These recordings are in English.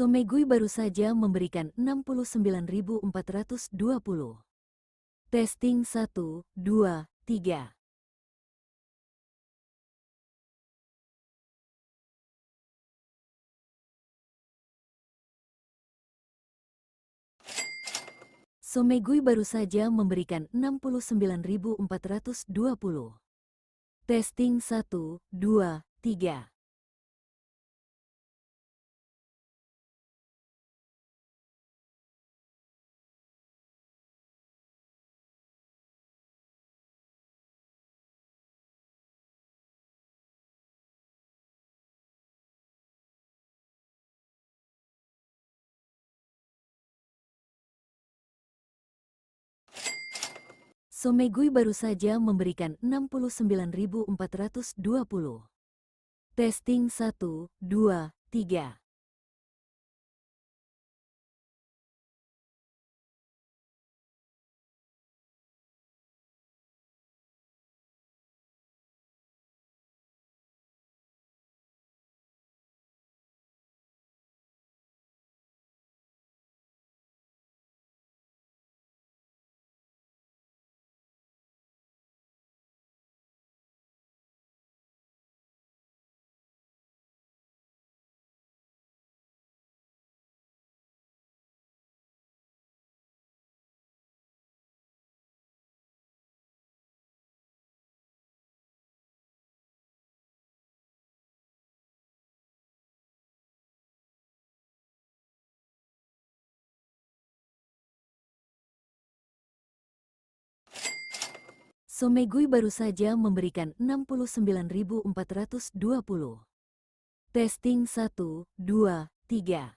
Somegui baru saja memberikan 69.420. Testing 1, 2, 3. Somegui baru saja memberikan 69.420. Testing 1, 2, 3. Somegui baru saja memberikan 69.420. Testing 1, 2, 3. Somegui baru saja memberikan 69.420. Testing 1, 2, 3.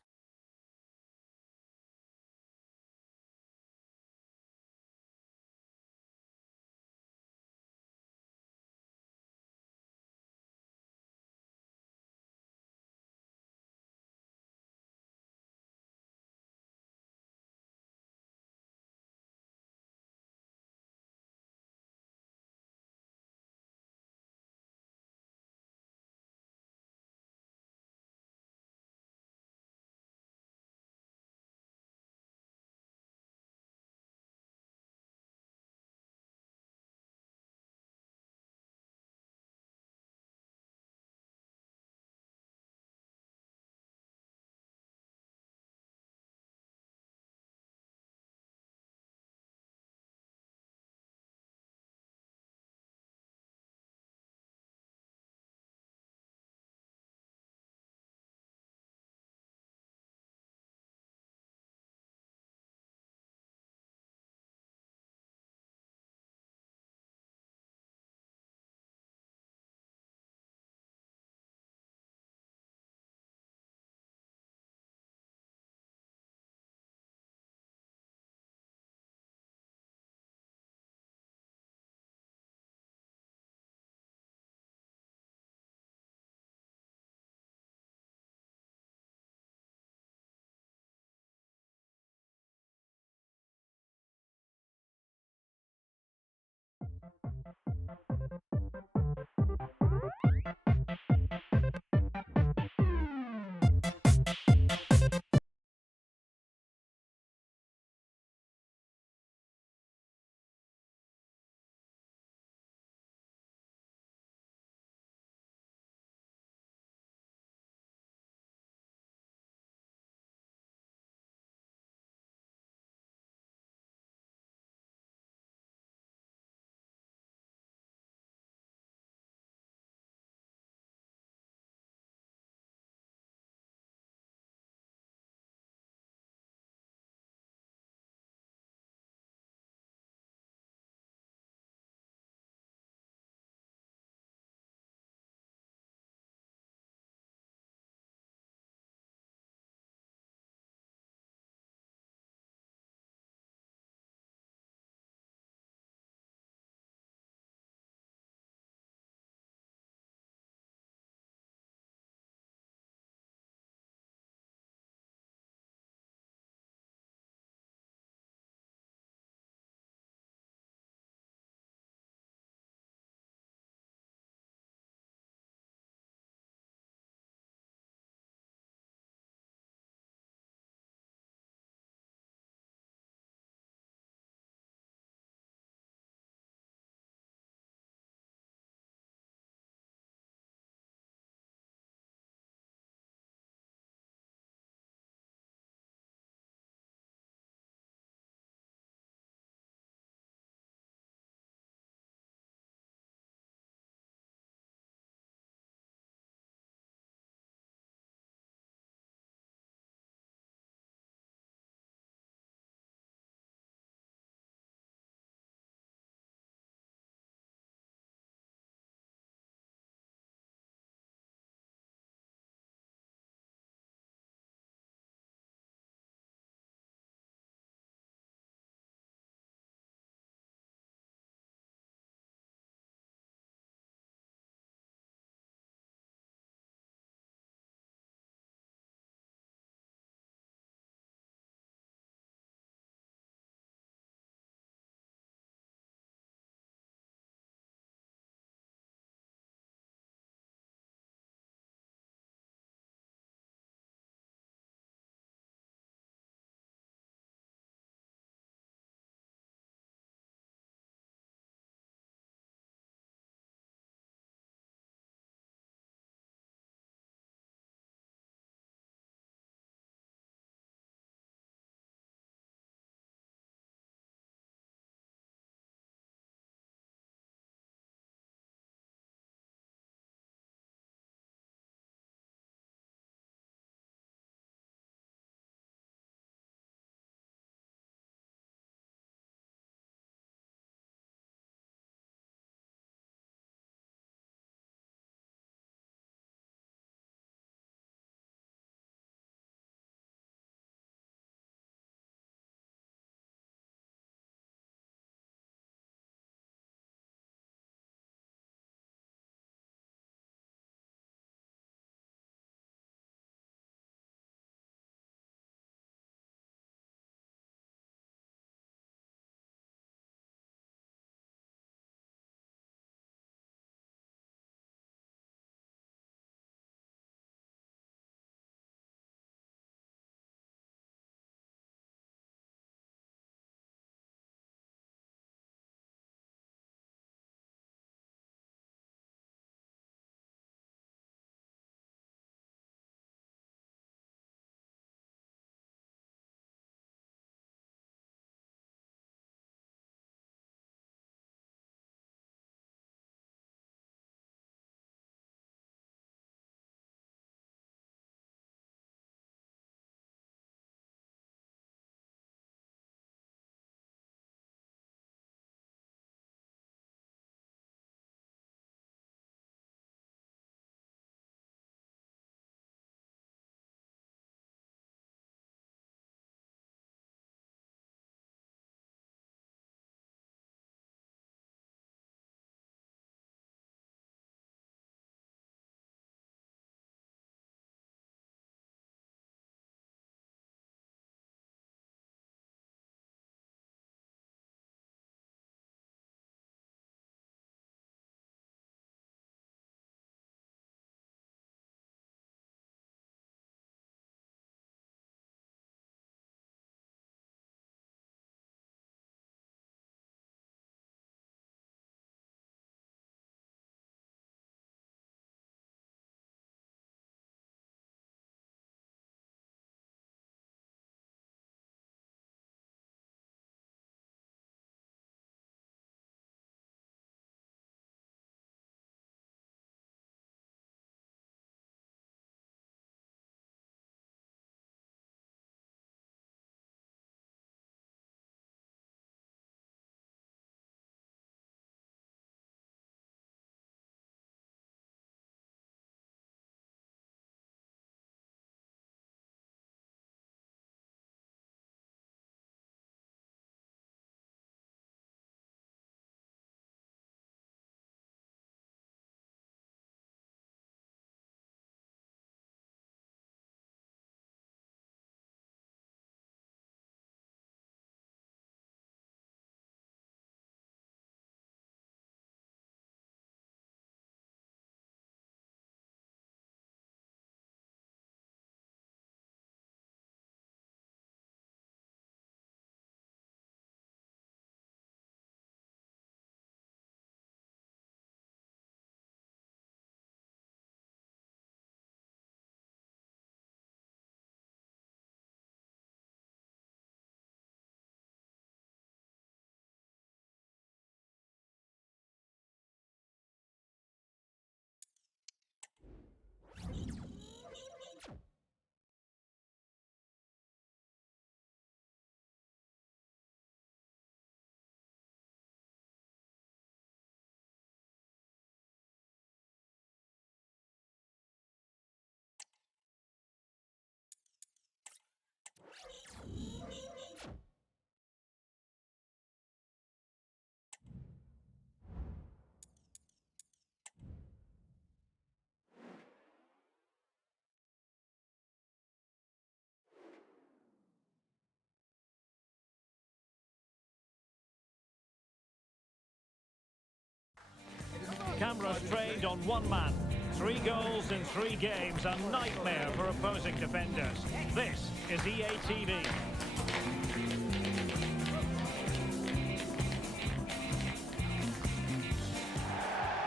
Cameras trained on one man. 3 goals in 3 games, a nightmare for opposing defenders. This is EA TV.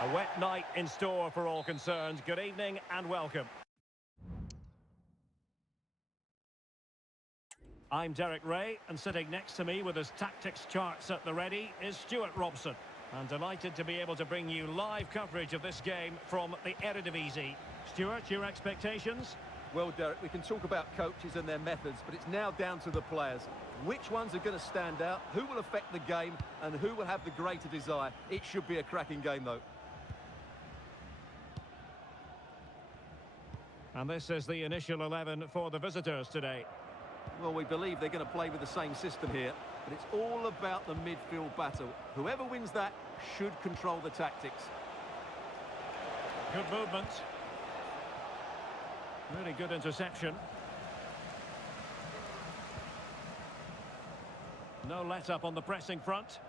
A wet night in store for all concerned. Good evening and welcome. I'm Derek Ray, and sitting next to me with his tactics charts at the ready is Stuart Robson. I'm delighted to be able to bring you live coverage of this game from the Eredivisie. Stuart, your expectations? Well, Derek, we can talk about coaches and their methods, but it's now down to the players. Which ones are going to stand out, who will affect the game, and who will have the greater desire? It should be a cracking game, though. And this is the initial 11 for the visitors today. Well, we believe they're going to play with the same system here, but it's all about the midfield battle. Whoever wins that should control the tactics. Good movement. Really good interception. No let-up on the pressing front.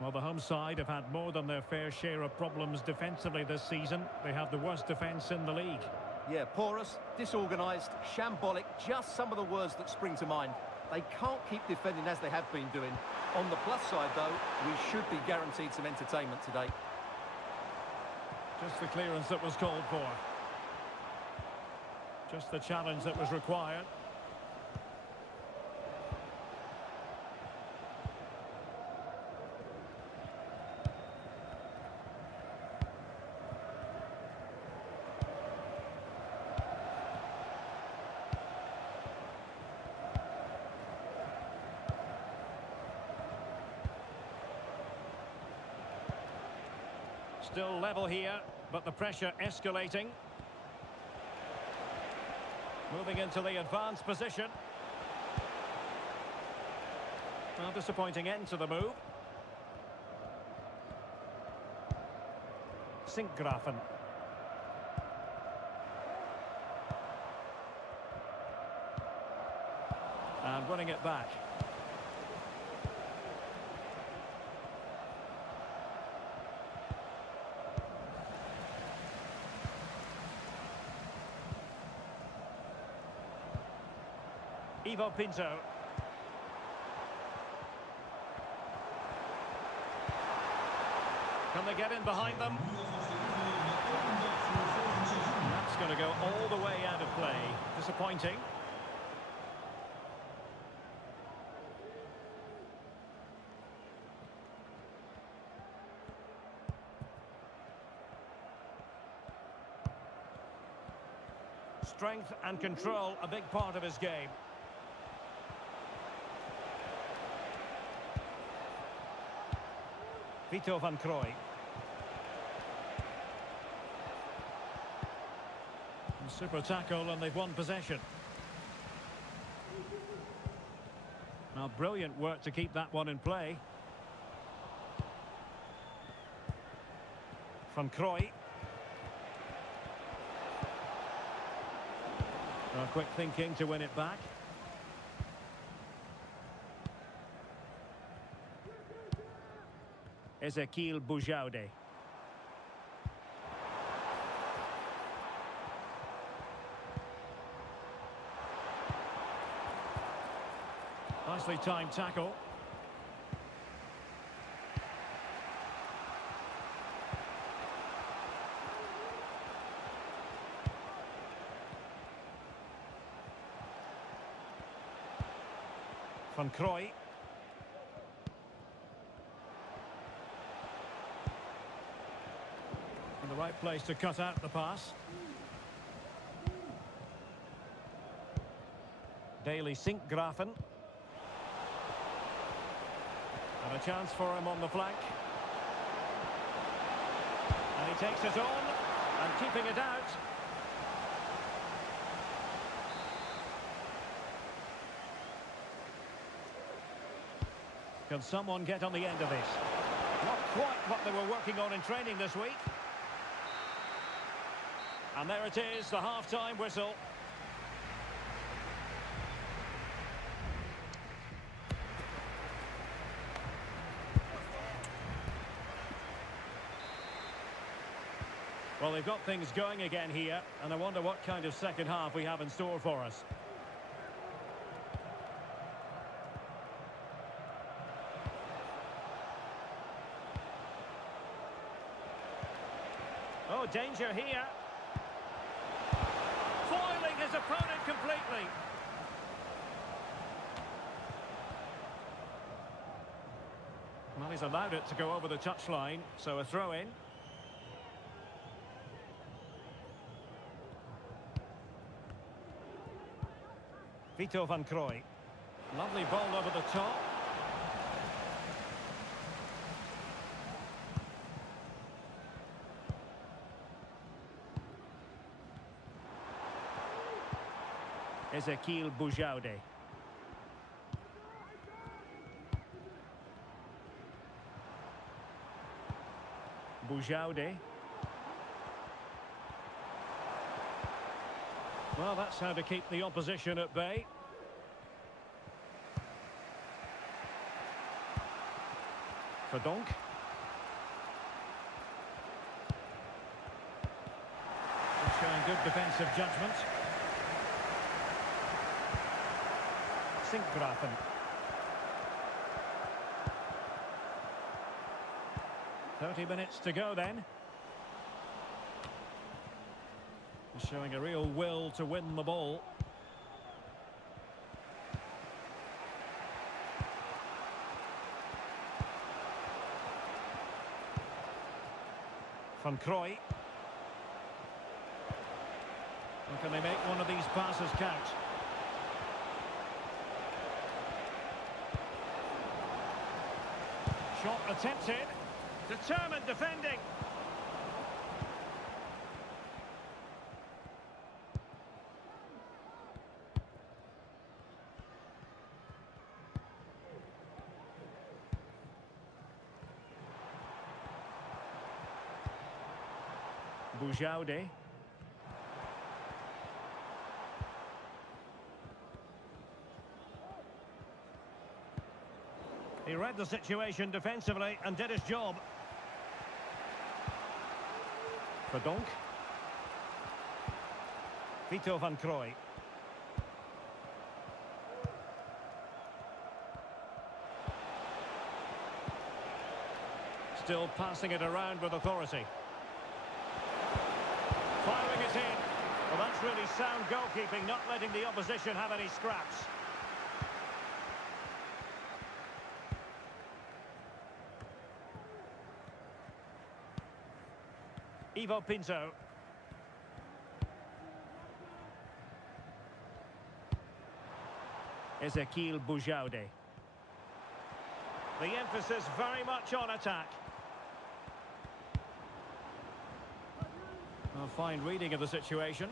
Well, the home side have had more than their fair share of problems defensively this season. They have the worst defence in the league. Yeah, porous, disorganised, shambolic, just some of the words that spring to mind. They can't keep defending as they have been doing. On the plus side, though, we should be guaranteed some entertainment today. Just the clearance that was called for. Just the challenge that was required. Still level here, but the pressure escalating. Moving into the advanced position. Well, disappointing end to the move. Sinkgrafen. And winning it back. Ivo Pinto. Can they get in behind them? That's going to go all the way out of play. Disappointing. Strength and control, a big part of his game. Vito van Krooi. Super tackle, and they've won possession. Now, brilliant work to keep that one in play. Van Krooi. Quick thinking to win it back. Ezequiel Bujaude. Nicely timed tackle. Van Krooi. In the right place to cut out the pass. Daily Sinkgrafen. And a chance for him on the flank. And he takes it on, and keeping it out. Can someone get on the end of this? Not quite what they were working on in training this week. And there it is, the half-time whistle. Well, they've got things going again here, and I wonder what kind of second half we have in store for us. Oh, danger here. Foiling his opponent completely. Well, he's allowed it to go over the touchline, so a throw-in. Vito van Krooi. Lovely ball over the top. Ezequiel Bujaude. Bujaude. Well, that's how to keep the opposition at bay. Verdonk. Showing good defensive judgment. Sinkgrafen. .30 to go then. Showing a real will to win the ball. Van Krooi. Or can they make one of these passes count? Shot attempted. Determined defending. Bujaude. He read the situation defensively and did his job. Verdonk. Vito van Krooi. Still passing it around with authority. Firing it in. Well, that's really sound goalkeeping, not letting the opposition have any scraps. Ivo Pinto. Ezequiel Bujaude. The emphasis very much on attack. A fine reading of the situation.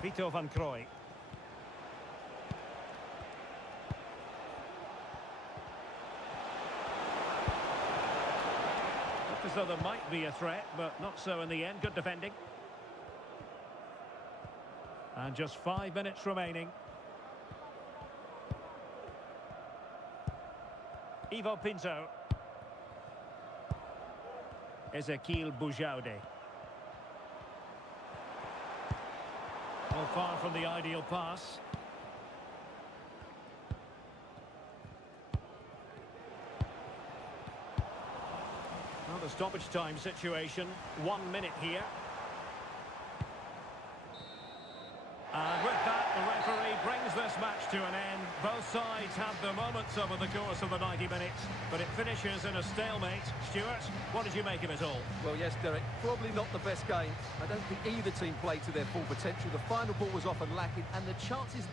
Vito van Krooi. Looked as though there might be a threat, but not so in the end. Good defending. And just 5 minutes remaining. Ivo Pinto. Ezequiel Bujaude. Well, far from the ideal pass. Well, the stoppage time situation. 1 minute here. And with that, the referee brings this match to an end. Both sides have their moments over the course of the 90 minutes, but it finishes in a stalemate. Stuart, what did you make of it all? Well, yes, Derek, probably not the best game. I don't think either team played to their full potential. The final ball was often lacking, and the chances...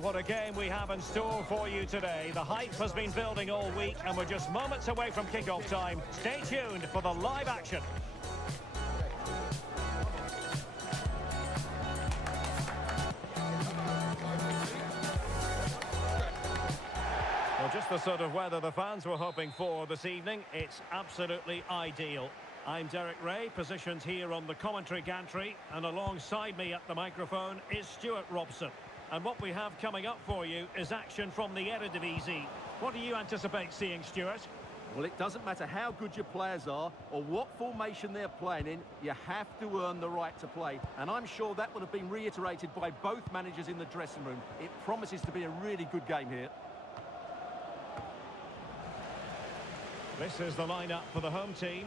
What a game we have in store for you today. The hype has been building all week and we're just moments away from kick-off time. Stay tuned for the live action. Well, just the sort of weather the fans were hoping for this evening. It's absolutely ideal. I'm Derek Ray, positioned here on the commentary gantry, and alongside me at the microphone is Stuart Robson. And what we have coming up for you is action from the Eredivisie. What do you anticipate seeing, Stuart? Well, it doesn't matter how good your players are or what formation they're playing in, you have to earn the right to play. And I'm sure that would have been reiterated by both managers in the dressing room. It promises to be a really good game here. This is the lineup for the home team.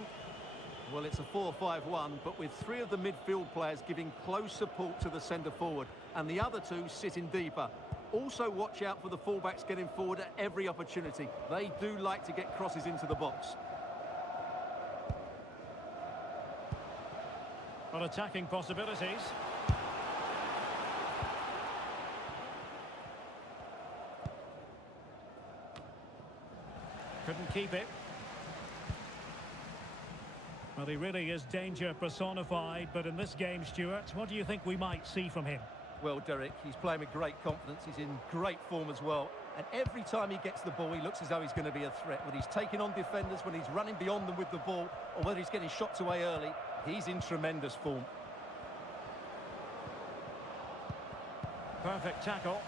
Well, it's a 4-5-1, but with three of the midfield players giving close support to the centre forward, and the other two sitting deeper. Also watch out for the fullbacks getting forward at every opportunity. They do like to get crosses into the box. Well, attacking possibilities. Couldn't keep it. Well, he really is danger personified, but in this game, Stuart, what do you think we might see from him? Well, Derek, he's playing with great confidence. He's in great form as well. And every time he gets the ball, he looks as though he's going to be a threat. Whether he's taking on defenders, when he's running beyond them with the ball, or whether he's getting shots away early, he's in tremendous form. Perfect tackle.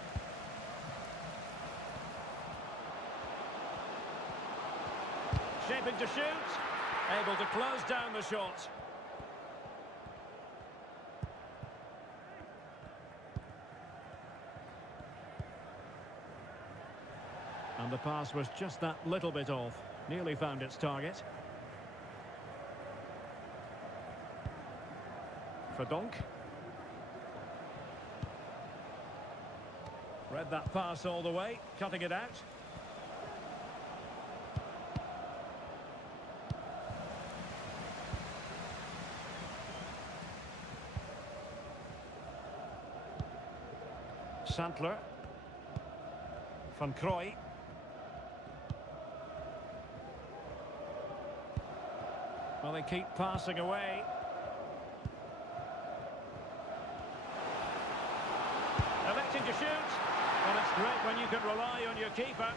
Shaping to shoot. Able to close down the shot. And the pass was just that little bit off. Nearly found its target. Verdonk. Read that pass all the way, cutting it out. Santler. Van Krooi. Well, they keep passing away. Electing to shoot. Well, it's great when you can rely on your keeper.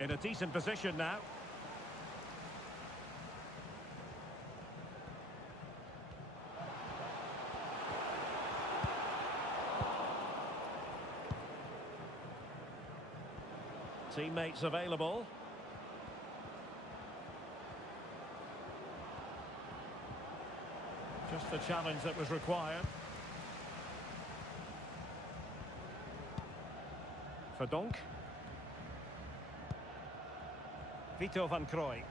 In a decent position now. Teammates available. Just the challenge that was required. Verdonk. Vito van Krooi.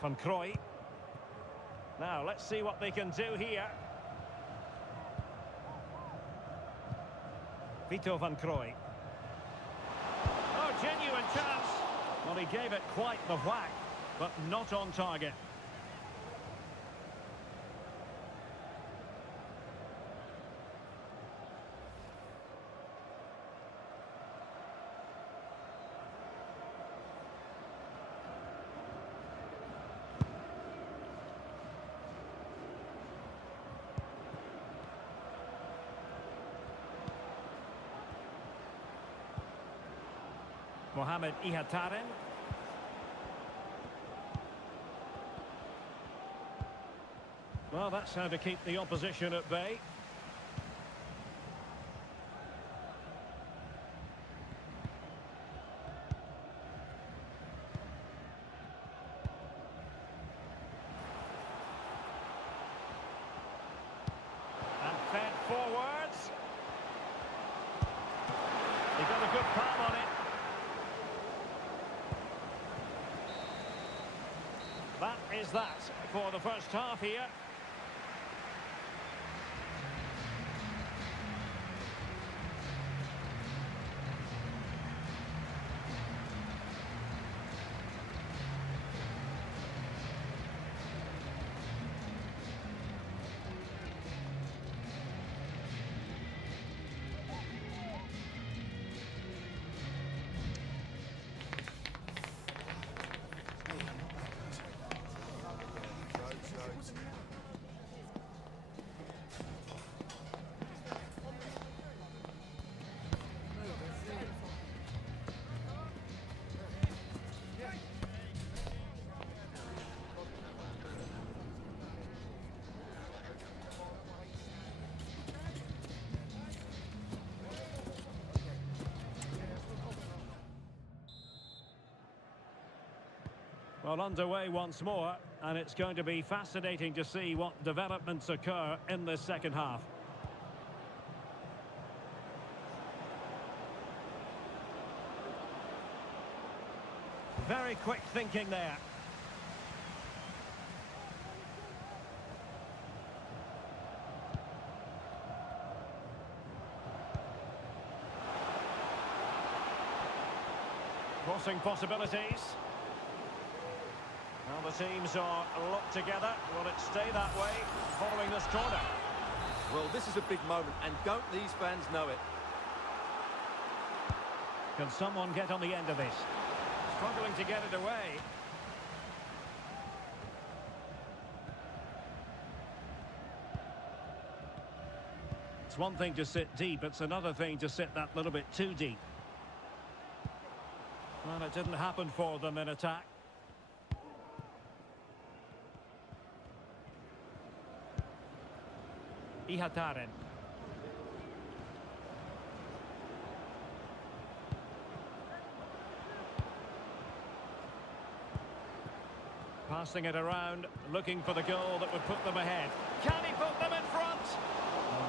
Van Krooi. Now, let's see what they can do here. Vito van Krooi. Oh, genuine chance. Well, he gave it quite the whack, but not on target. Mohamed Ihataren. Well, that's how to keep the opposition at bay. And fed forwards. He got a good palm on it. That is that for the first half here. Well, underway once more, and it's going to be fascinating to see what developments occur in this second half. Very quick thinking there. Crossing possibilities. Well, the teams are locked together. Will it stay that way following this corner? Well, this is a big moment, and don't these fans know it? Can someone get on the end of this? Struggling to get it away. It's one thing to sit deep, it's another thing to sit that little bit too deep. Well, it didn't happen for them in attack. Ihataren. Passing it around, looking for the goal that would put them ahead. Can he put them in front?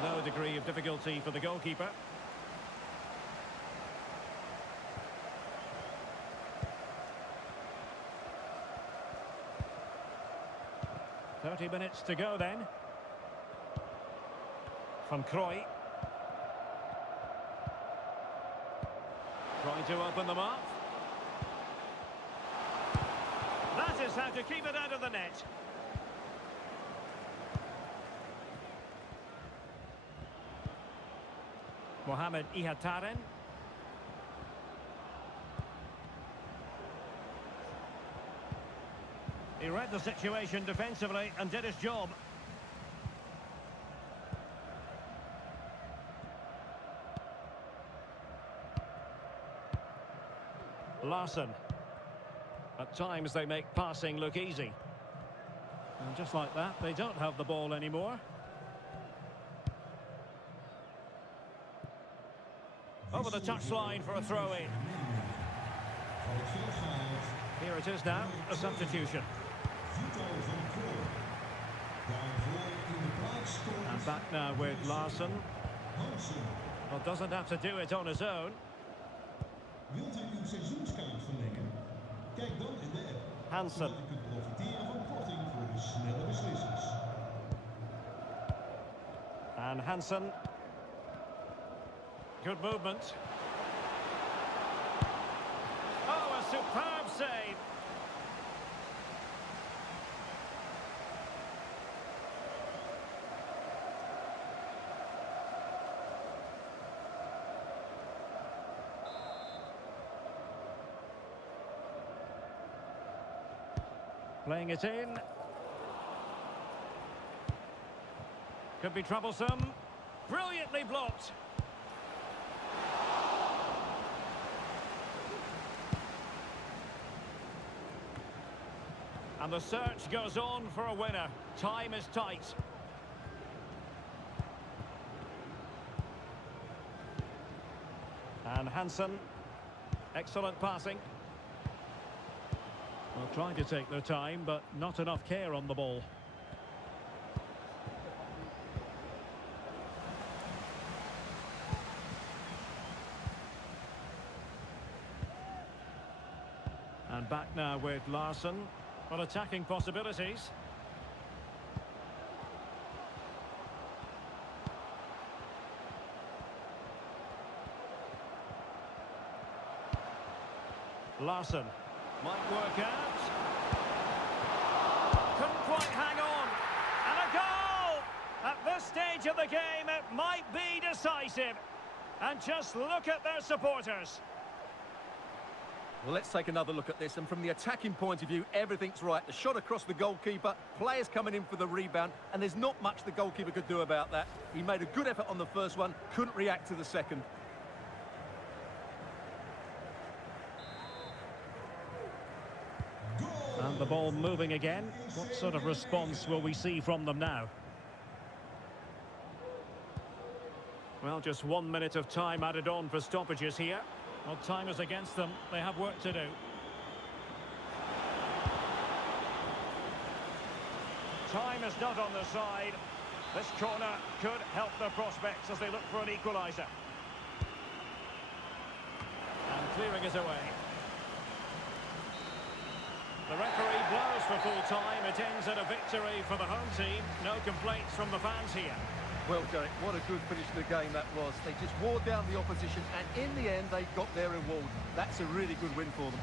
Well, no degree of difficulty for the goalkeeper. "30 minutes to go then." Van Krooi. Trying to open them up. That is how to keep it out of the net. Mohamed Ihataren. He read the situation defensively and did his job. Larson. At times they make passing look easy. And just like that, they don't have the ball anymore. Over the touchline for a throw-in. Here it is now, a substitution. And back now with Larson. Well, doesn't have to do it on his own. Wilt u uw seizoenskaart verlengen? Kijk dan in de app. Hansen. Zodat u kunt profiteren van korting voor de snelle beslissers. And Hansen. Good movement. Oh, a superb save. Playing it in. Could be troublesome. Brilliantly blocked. And the search goes on for a winner. Time is tight. And Hansen. Excellent passing. Well, trying to take their time, but not enough care on the ball. And back now with Larson. But attacking possibilities. Larson. Might work out. Couldn't quite hang on. And a goal! At this stage of the game, it might be decisive. And just look at their supporters. Well, let's take another look at this, and from the attacking point of view, everything's right. The shot across the goalkeeper, players coming in for the rebound, and there's not much the goalkeeper could do about that. He made a good effort on the first one, couldn't react to the second. And the ball moving again. What sort of response will we see from them now? Well, just 1 minute of time added on for stoppages here. Well, time is against them. They have work to do. Time is not on the side. This corner could help their prospects as they look for an equaliser. And clearing it away. The referee blows for full time. It ends in a victory for the home team. No complaints from the fans here. Well, Derek, what a good finish to the game that was. They just wore down the opposition, and in the end, they got their reward. That's a really good win for them.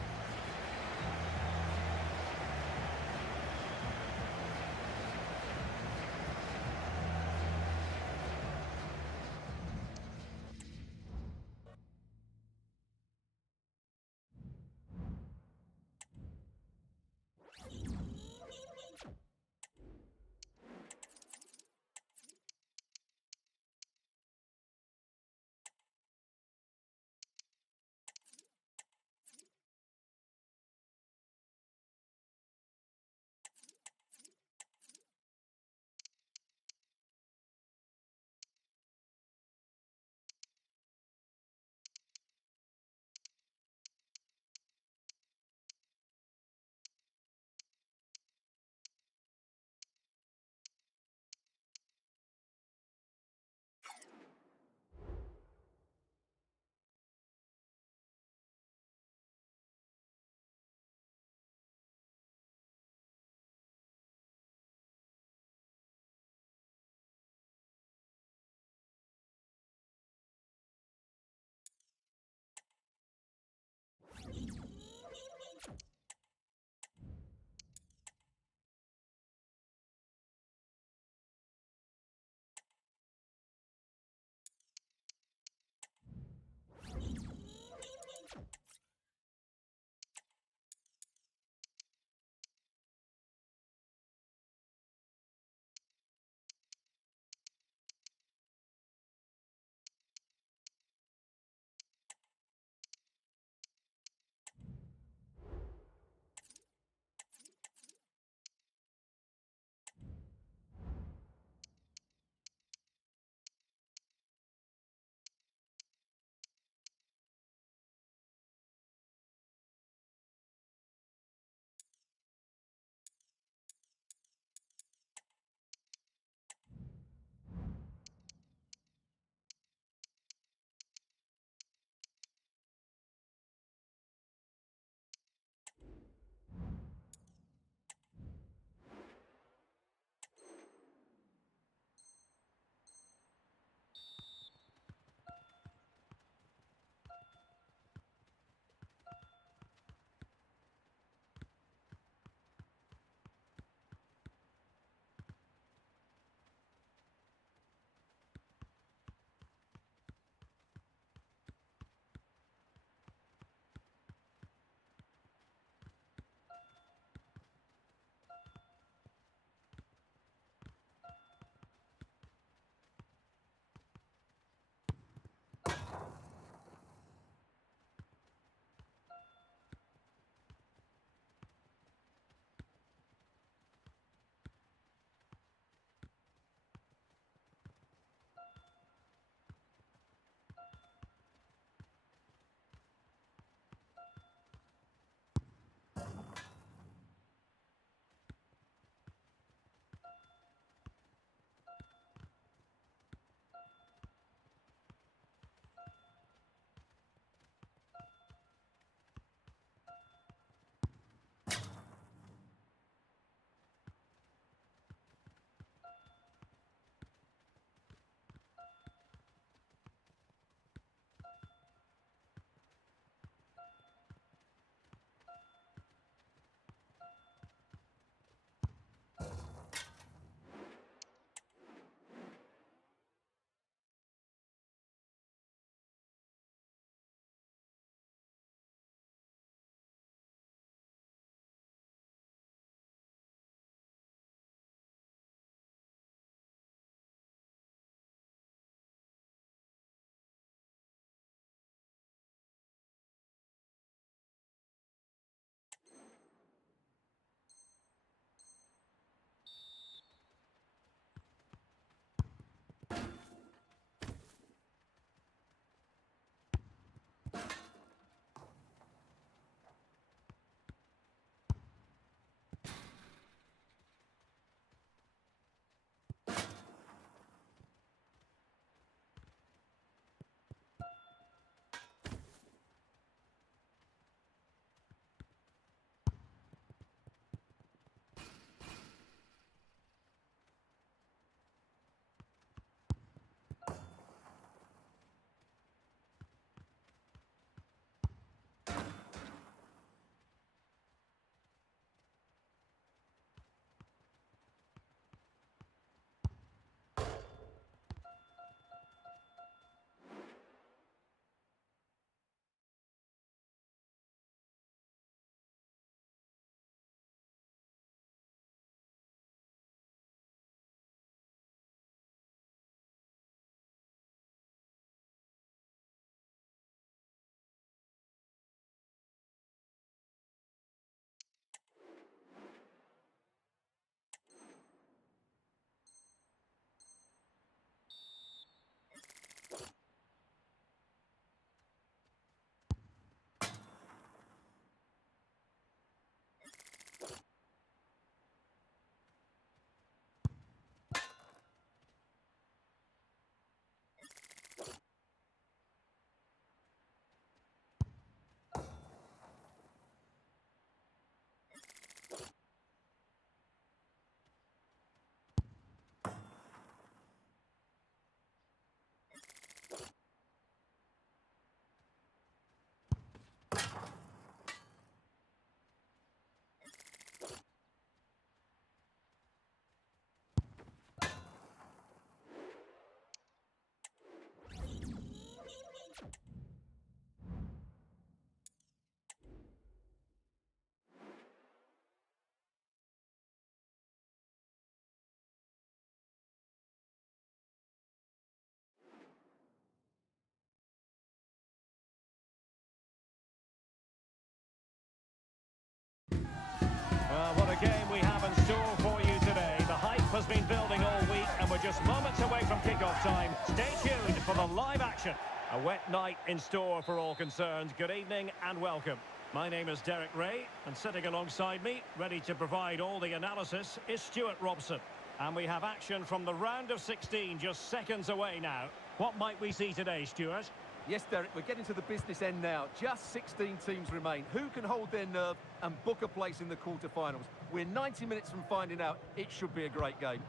just moments away from kick-off time. Stay tuned for the live action. A wet night in store for all concerned. Good evening and welcome. My name is Derek Ray, and sitting alongside me, ready to provide all the analysis, is Stuart Robson. And we have action from the round of 16 just seconds away now. What might we see today, Stuart? Yes, Derek, we're getting to the business end now. Just 16 teams remain. Who can hold their nerve and book a place in the quarterfinals? We're 90 minutes from finding out. It should be a great game.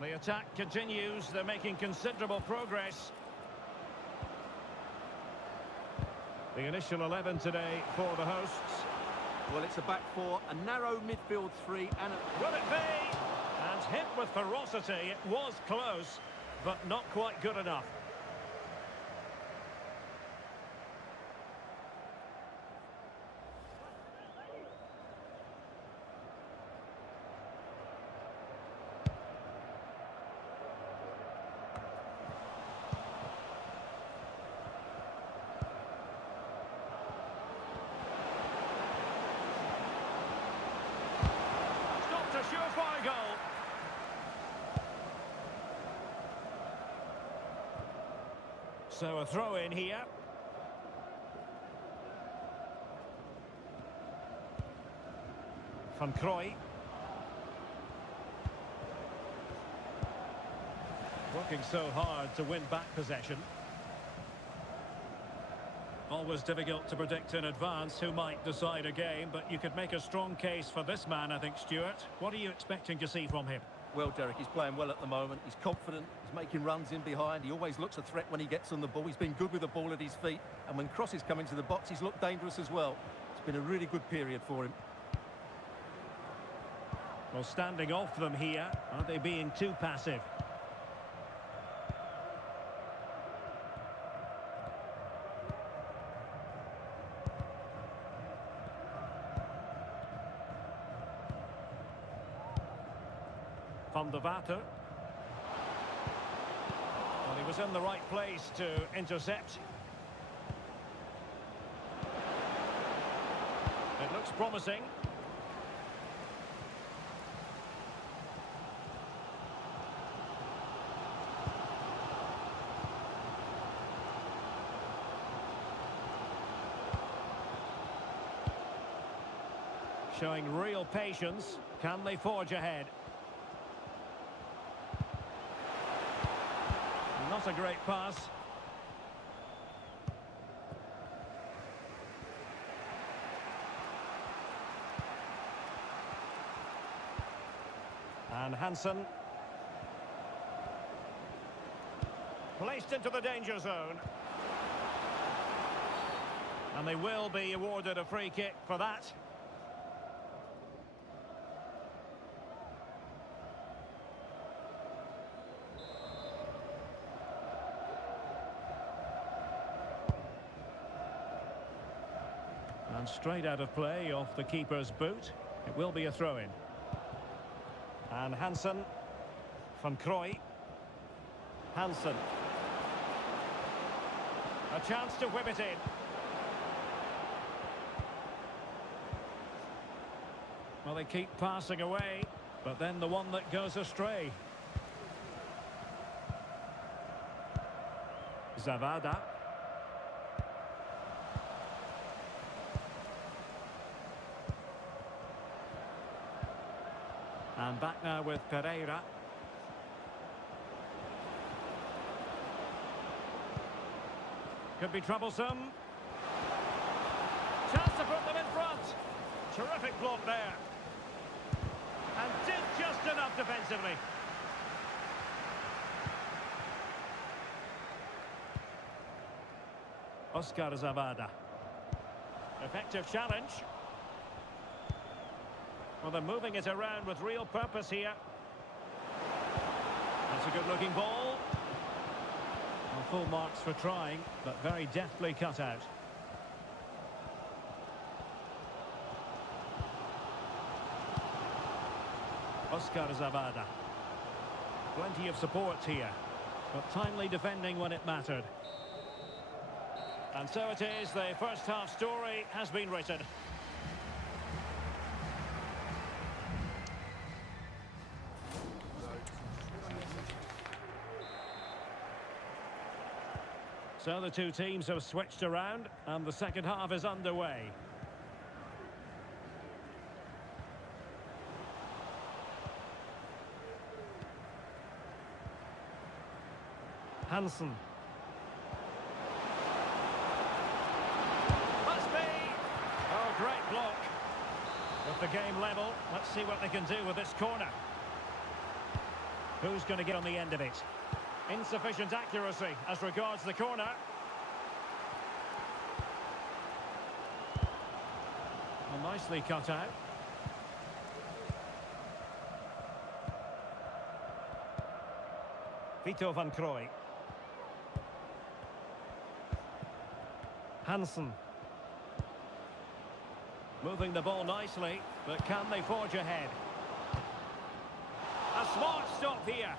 The attack continues. They're making considerable progress. The initial 11 today for the hosts. Well, it's a back four, a narrow midfield three, and a... Will it be? And hit with ferocity. It was close, but not quite good enough. A surefire goal. So a throw in here. Van Krooi. Working so hard to win back possession. Always difficult to predict in advance who might decide a game, but you could make a strong case for this man, I think, Stuart. What are you expecting to see from him? Well, Derek, he's playing well at the moment. He's confident. He's making runs in behind. He always looks a threat when he gets on the ball. He's been good with the ball at his feet. And when crosses come into the box, he's looked dangerous as well. It's been a really good period for him. Well, standing off them here, are they being too passive? Van der Vaart. Well, he was in the right place to intercept. It looks promising. Showing real patience. Can they forge ahead? Not a great pass. And Hansen. Placed into the danger zone. And they will be awarded a free kick for that. And straight out of play off the keeper's boot. It will be a throw-in. And Hansen. Van Krooi. Hansen. A chance to whip it in. Well, they keep passing away, but then the one that goes astray. Zavada. And back now with Pereira. Could be troublesome. Chance to put them in front. Terrific block there. And did just enough defensively. Oscar Zavada. Effective challenge. Well, they're moving it around with real purpose here. That's a good-looking ball. Well, full marks for trying, but very deftly cut out. Oscar Zavada. Plenty of support here, but timely defending when it mattered. And so it is, the first half story has been written. So the two teams have switched around and the second half is underway. Hansen. Must be! Oh, great block. With the game level, let's see what they can do with this corner. Who's going to get on the end of it? Insufficient accuracy as regards the corner. Well, nicely cut out. Vito van Krooi. Hansen. Moving the ball nicely, but can they forge ahead? A smart stop here.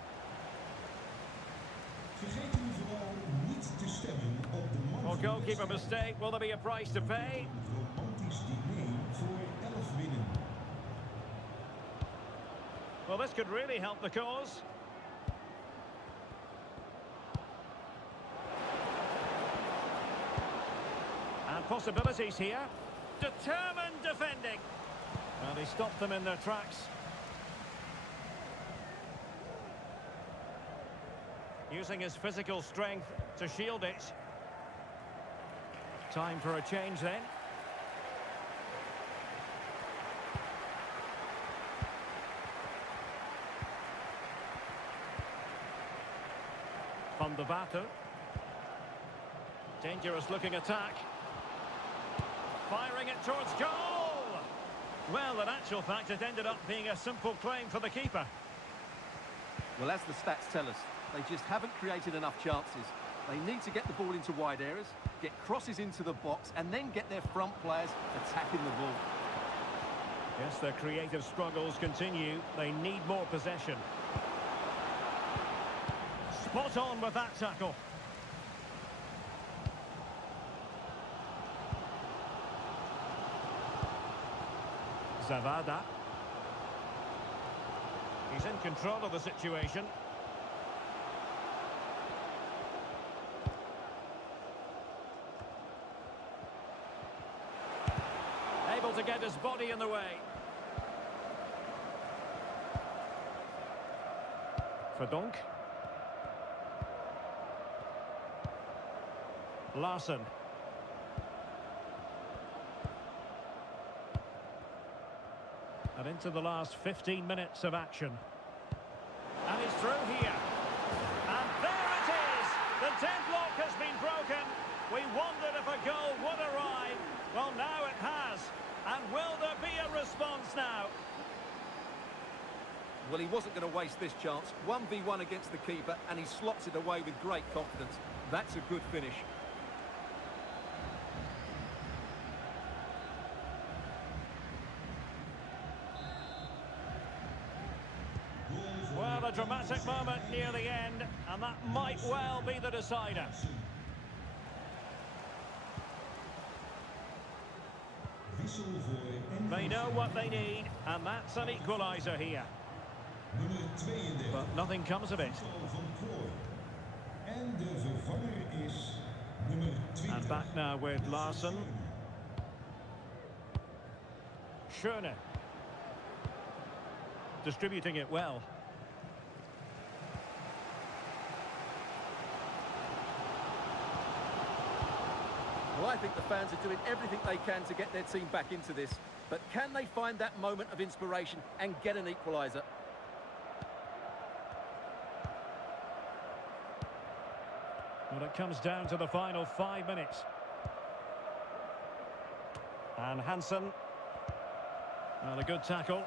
Vergeet u vooral niet te stemmen op de man Well, van de goalkeeper wedstrijd. mistake. Will there be a price to pay? Een romantisch diner voor 11 winnen. Well, this could really help the cause. And possibilities here. Determined defending. Well, he stopped them in their tracks. Using his physical strength to shield it. Time for a change then. Van de Vater. Dangerous looking attack. Firing it towards goal! Well, in actual fact, it ended up being a simple claim for the keeper. Well, as the stats tell us, they just haven't created enough chances. They need to get the ball into wide areas, get crosses into the box, and then get their front players attacking the ball. Yes, their creative struggles continue. They need more possession. Spot on with that tackle. Zavada. He's in control of the situation. Able to get his body in the way. Verdonk. Larsen. And into the last 15 minutes of action. And he's through here. And there it is! The deadlock has been broken. We wondered if a goal would arrive. Well, now it has. And will there be a response now? Well, he wasn't going to waste this chance. 1v1 against the keeper, and he slots it away with great confidence. That's a good finish. Well, a dramatic moment near the end, and that might well be the decider. Wissel voor They know what they need, and that's an equaliser here. nummer 32. But nothing comes of it. Van Krooi. En de vervanger is nummer 20. And back now with Larsen. Schöne. Distributing it well. Well, I think the fans are doing everything they can to get their team back into this. But can they find that moment of inspiration and get an equaliser? Well, it comes down to the final 5 minutes. And Hansen. Well, a good tackle.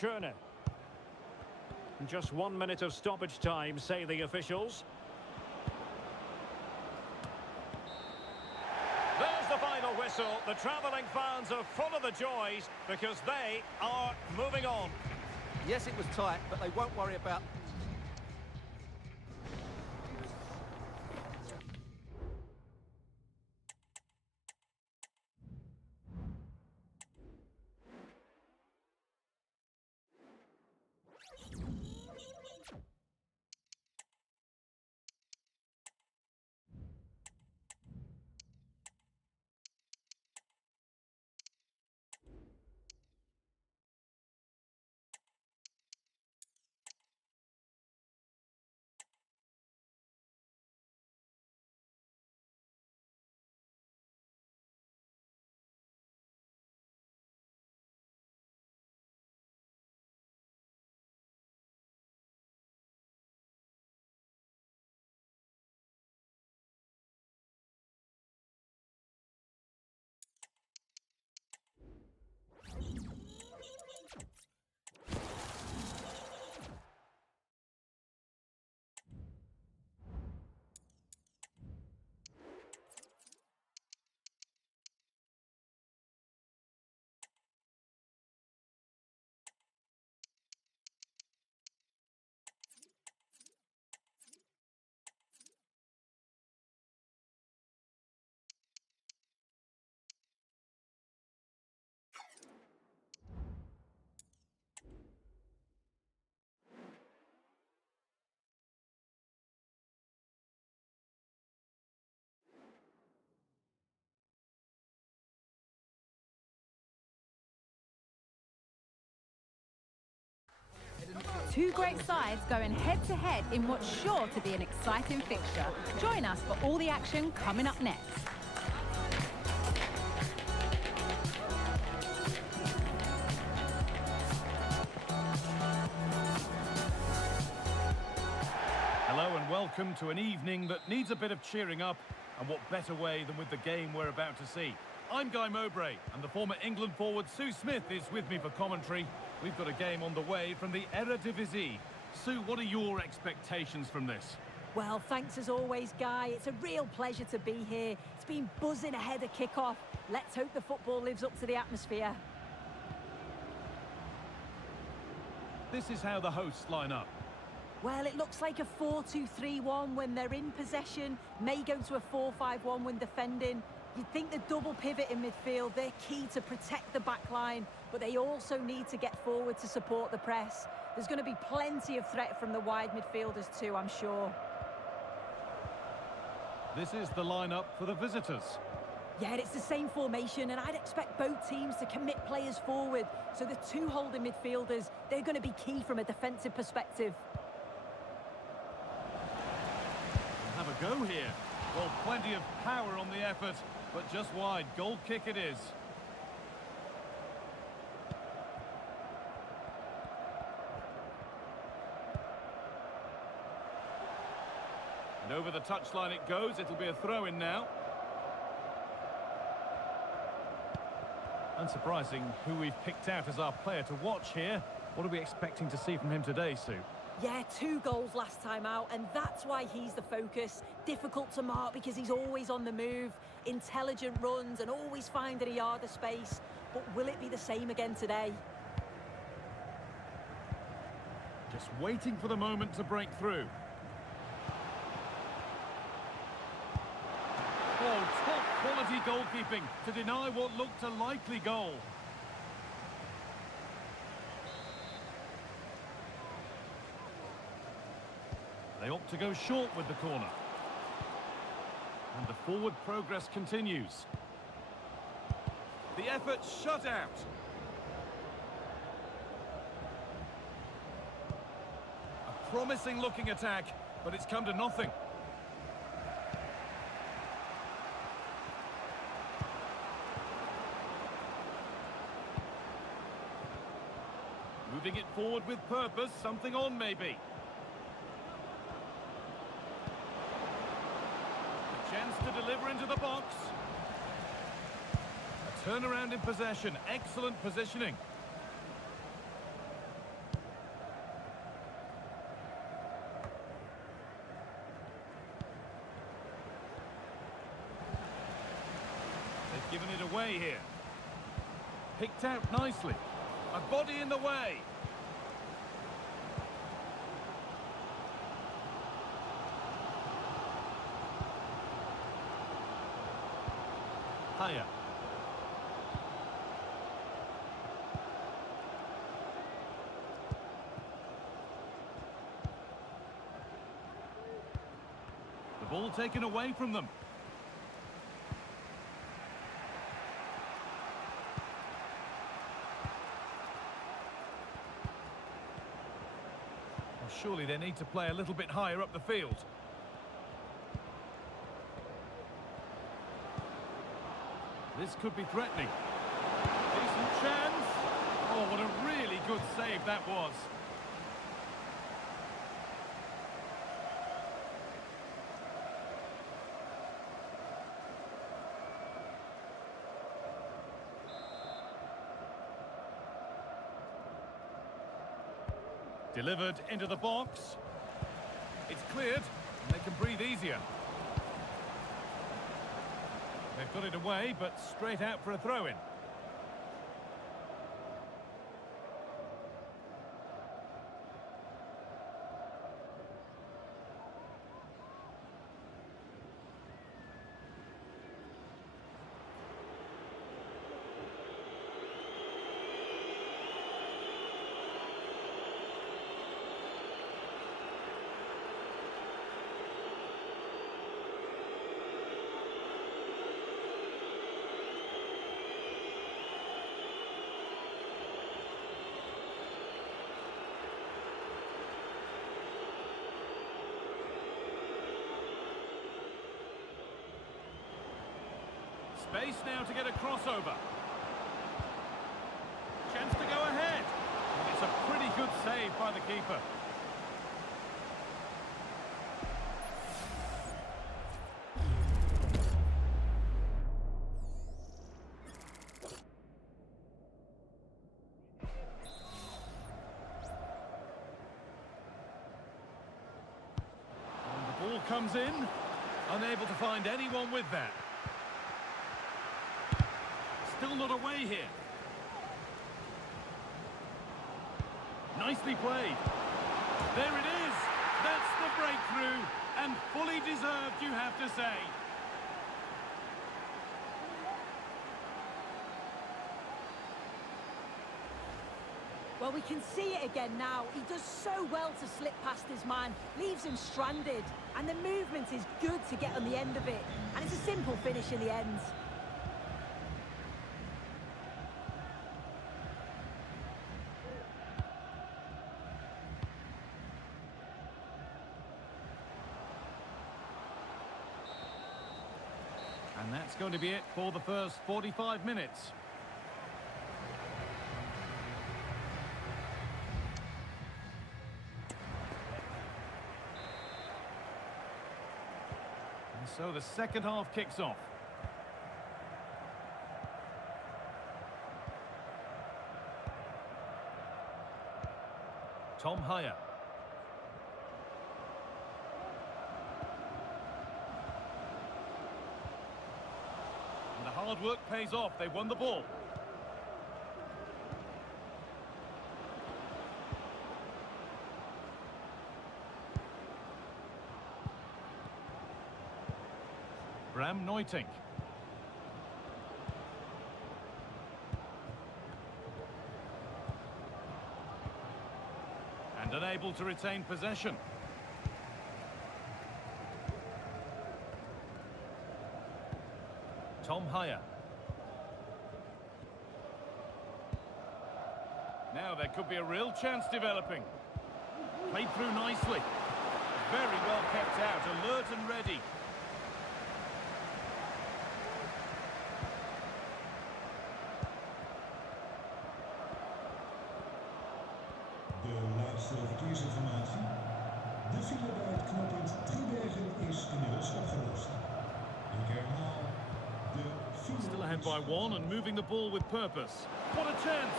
Schöne. Just 1 minute of stoppage time, say the officials. There's the final whistle. The travelling fans are full of the joys because they are moving on. Yes, it was tight, but they won't worry about... Two great sides going head-to-head in what's sure to be an exciting fixture. Join us for all the action coming up next. Hello and welcome to an evening that needs a bit of cheering up, and what better way than with the game we're about to see. I'm Guy Mowbray, and the former England forward Sue Smith is with me for commentary. We've got a game on the way from the Eredivisie. Sue, what are your expectations from this? Well, thanks as always, Guy. It's a real pleasure to be here. It's been buzzing ahead of kick-off. Let's hope the football lives up to the atmosphere. This is how the hosts line up. Well, it looks like a 4-2-3-1 when they're in possession. May go to a 4-5-1 when defending. You'd think the double pivot in midfield, they're key to protect the back line, but they also need to get forward to support the press. There's going to be plenty of threat from the wide midfielders too, I'm sure. This is the lineup for the visitors. Yeah, it's the same formation, and I'd expect both teams to commit players forward. So the two holding midfielders, they're going to be key from a defensive perspective. Have a go here. Well, plenty of power on the effort, but just wide. Goal kick it is. And over the touchline it goes. It'll be a throw-in now. Unsurprising who we've picked out as our player to watch here. What are we expecting to see from him today, Sue? Yeah, 2 goals last time out, and that's why he's the focus. Difficult to mark because he's always on the move, intelligent runs and always finding a yard of space. But will it be the same again today? Just waiting for the moment to break through. Oh, top quality goalkeeping to deny what looked a likely goal. They opt to go short with the corner. And the forward progress continues. The effort shut out. A promising looking attack, but it's come to nothing. Moving it forward with purpose, something on maybe. Chance to deliver into the box. A turnaround in possession. Excellent positioning. They've given it away here. Picked out nicely. A body in the way. Higher. The ball taken away from them. Well, surely they need to play a little bit higher up the field. This could be threatening. Decent chance. Oh, what a really good save that was. Delivered into the box. It's cleared, and they can breathe easier. They've got it away, but straight out for a throw-in. Space now to get a crossover. Chance to go ahead. It's a pretty good save by the keeper. And the ball comes in. Unable to find anyone with that. Still not away here. Nicely played. There it is. That's the breakthrough. And fully deserved, you have to say. Well, we can see it again now. He does so well to slip past his man, leaves him stranded. And the movement is good to get on the end of it. And it's a simple finish in the end. And that's going to be it for the first 45 minutes. And so the second half kicks off. Tom Haya. And the hard work pays off. They won the ball. Bram Neutink. And unable to retain possession. Tom Haya. Now there could be a real chance developing. Played through nicely. Very well kept out, alert and ready. De laatste verkeersinformatie. De file bij het knooppunt Driebergen is inmiddels opgelost. Ik herhaal, de file... Still ahead by one and moving the ball with purpose. What a chance!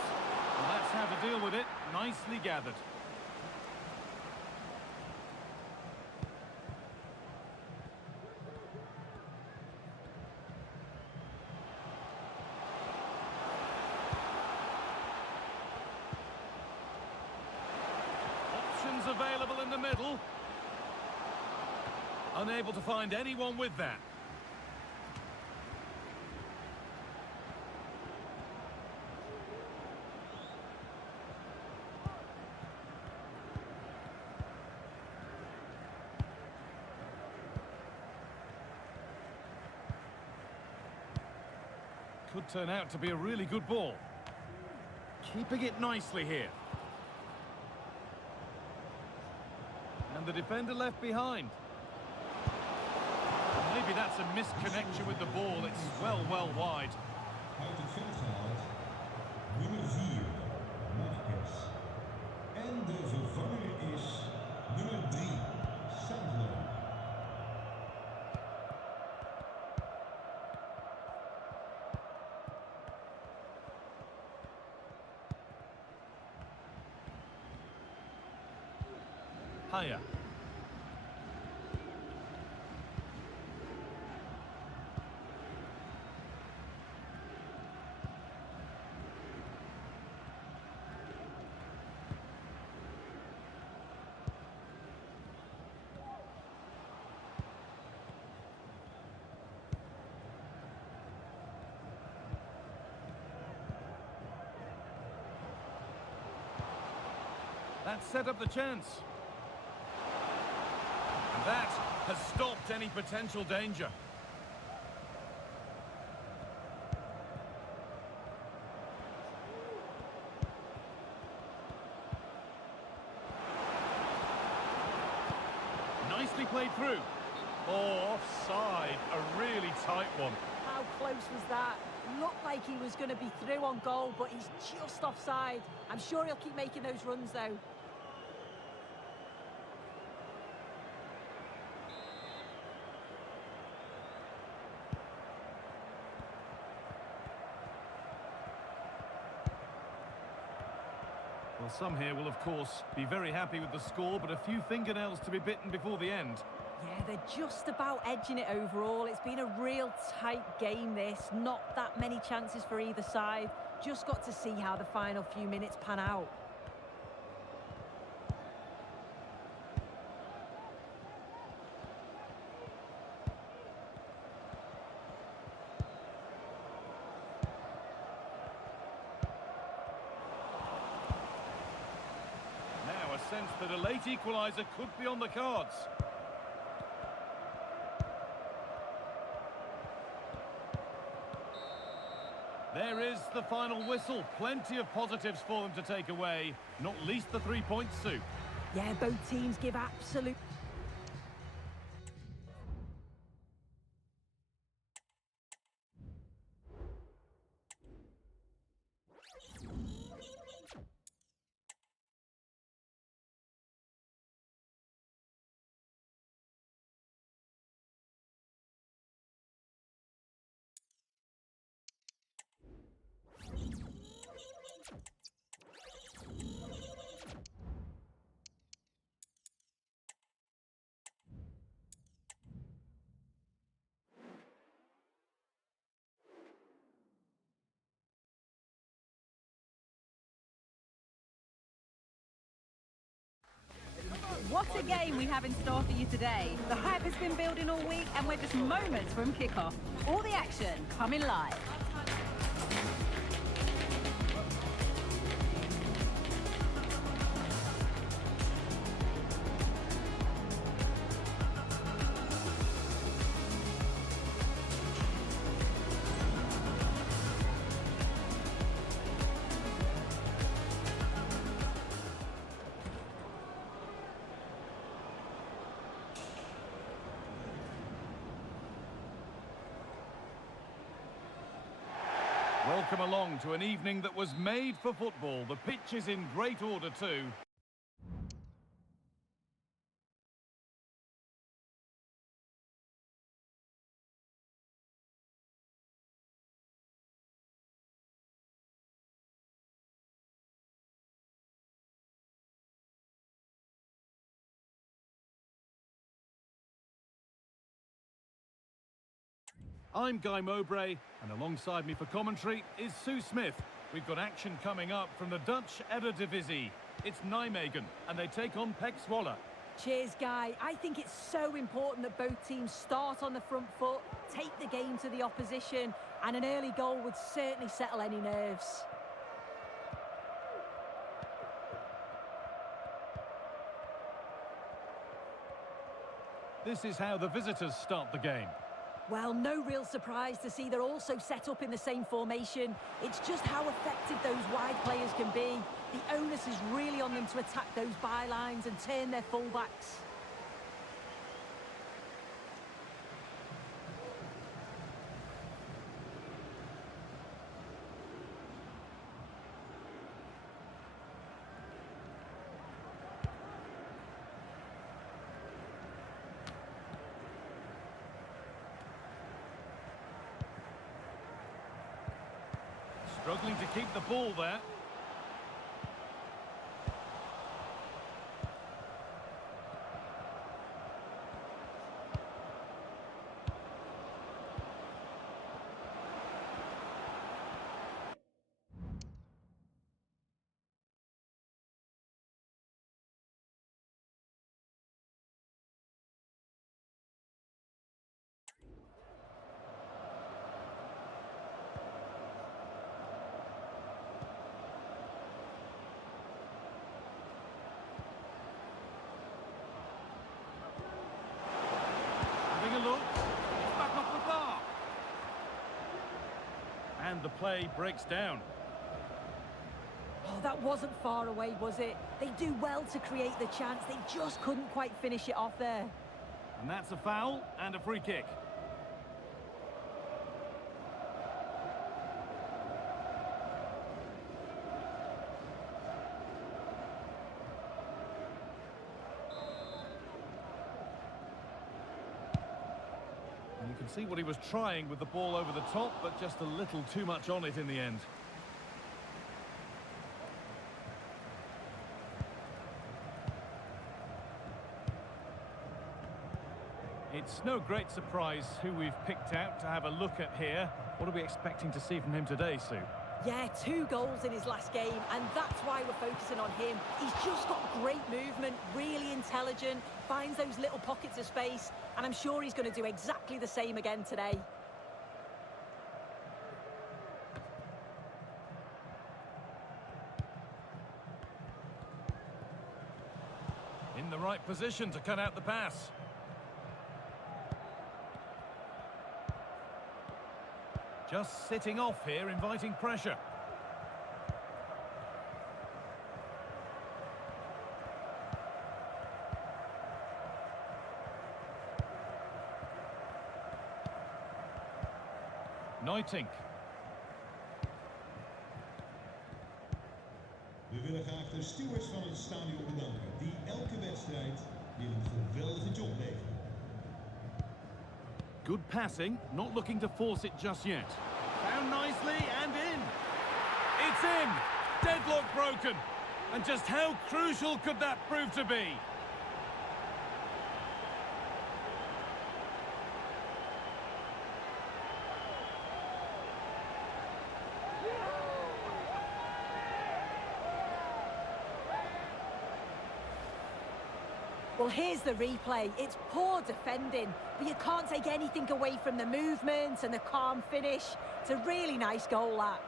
Well, that's how to deal with it. Nicely gathered. Options available in the middle. Unable to find anyone with that. Could turn out to be a really good ball. Keeping it nicely here. And the defender left behind. Maybe that's a misconnection with the ball. It's well wide. Uit het veld gehaald. Nummer 4, Marquez. En de vervanger is nummer 3, Sandler. Haya. That set up the chance. And that has stopped any potential danger. Nicely played through. Oh, offside. A really tight one. How close was that? Looked like he was going to be through on goal, but he's just offside. I'm sure he'll keep making those runs, though. Well, some here will, of course, be very happy with the score, but a few fingernails to be bitten before the end. Yeah, they're just about edging it overall. It's been a real tight game, this. Not that many chances for either side. Just got to see how the final few minutes pan out. Now, a sense that a late equaliser could be on the cards. There is the final whistle. Plenty of positives for them to take away, not least the 3 points, Sue. Yeah, both teams give absolute... What a game we have in store for you today. The hype has been building all week and we're just moments from kickoff. All the action coming live. Welcome along to an evening that was made for football. The pitch is in great order too. I'm Guy Mowbray, and alongside me for commentary is Sue Smith. We've got action coming up from the Dutch Eredivisie. It's Nijmegen, and they take on Pek Zwolle. Cheers, Guy. I think it's so important that both teams start on the front foot, take the game to the opposition, and an early goal would certainly settle any nerves. This is how the visitors start the game. Well, no real surprise to see they're also set up in the same formation. It's just how effective those wide players can be. The onus is really on them to attack those bylines and turn their fullbacks. Struggling to keep the ball there. Look, it's back off the bar. And the play breaks down. Oh, that wasn't far away, was it? They do well to create the chance. They just couldn't quite finish it off there. And that's a foul and a free kick. can see what he was trying with the ball over the top, but just a little too much on it in the end. It's no great surprise who we've picked out to have a look at here. What are we expecting to see from him today, Sue? Yeah, 2 goals in his last game, and that's why we're focusing on him. He's just got great movement, really intelligent, finds those little pockets of space, and I'm sure he's going to do exactly the same again today. In the right position to cut out the pass. Just sitting off here, inviting pressure. Neutink. We willen graag de stewards van het stadion bedanken, die elke wedstrijd weer een geweldige job leveren. Good passing, not looking to force it just yet. Found nicely and in. It's in. Deadlock broken. And just how crucial could that prove to be? Well, here's the replay. It's poor defending, but you can't take anything away from the movement and the calm finish. It's a really nice goal, that.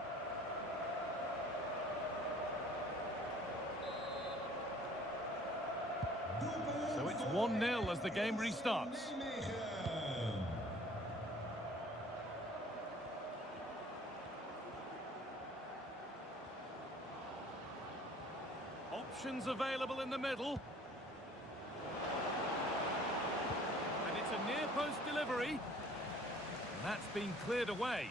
So it's 1-0 as the game restarts. Options available in the middle. A near post delivery, and that's been cleared away.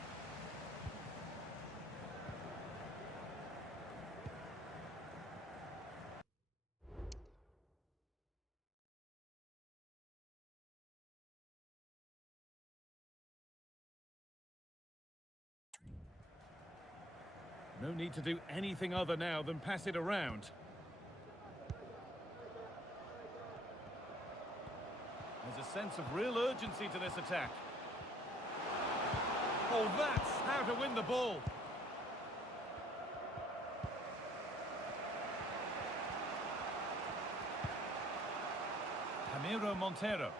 No need to do anything other now than pass it around. There's a sense of real urgency to this attack. Oh, that's how to win the ball. Ramiro Montero.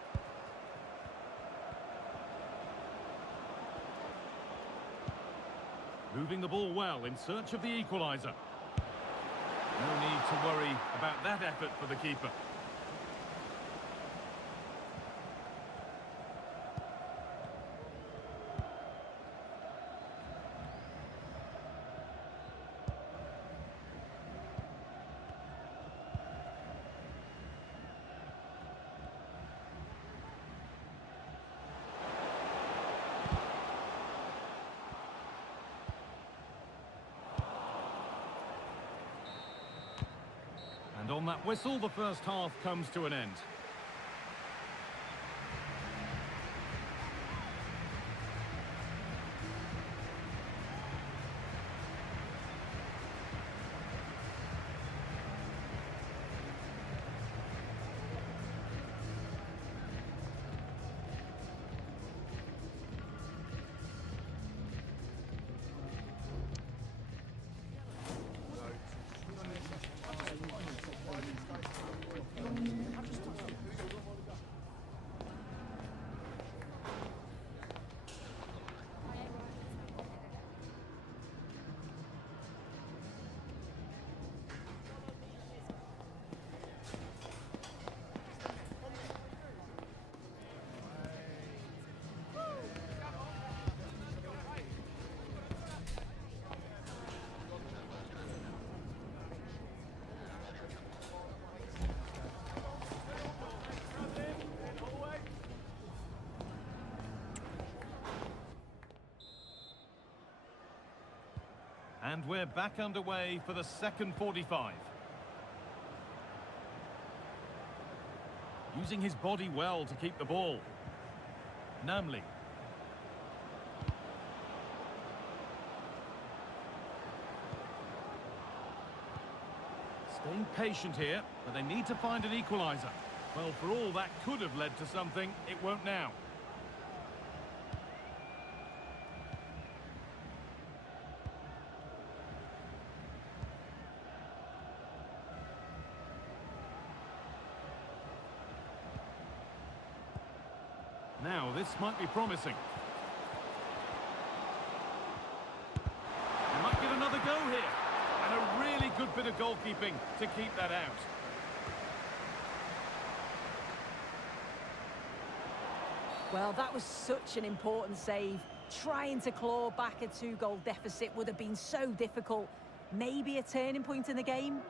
Moving the ball well in search of the equaliser. No need to worry about that effort for the keeper. And on that whistle, the first half comes to an end. And we're back underway for the second 45. Using his body well to keep the ball. Namli. Staying patient here, but they need to find an equaliser. Well, for all that could have led to something, it won't now. Now, this might be promising. They might get another go here. And a really good bit of goalkeeping to keep that out. Well, that was such an important save. Trying to claw back a 2-goal deficit would have been so difficult. Maybe a turning point in the game.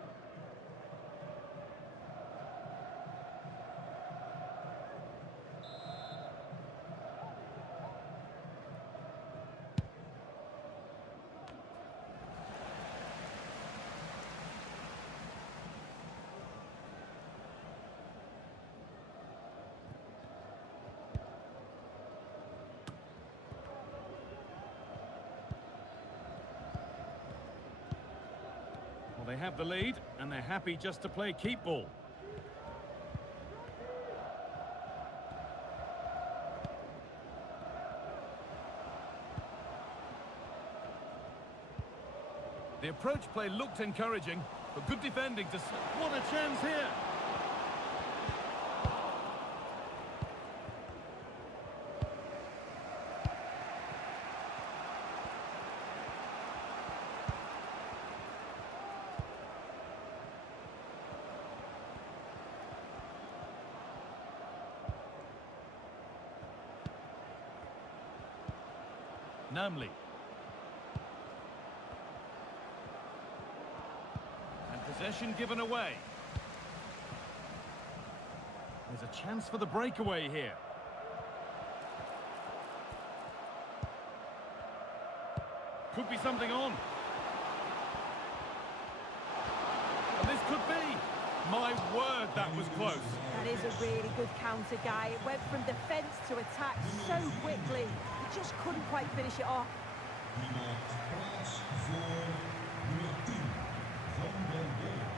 Well, they have the lead, and they're happy just to play keep ball. The approach play looked encouraging, but good defending to... What a chance here! Namely. And possession given away. There's a chance for the breakaway here. Could be something on. And this could be. My word, that was close. That is a really good counter, Guy. It went from defence to attack so quickly. He just couldn't quite finish it off. Die maakt plaats voor nummer 10 van Biar.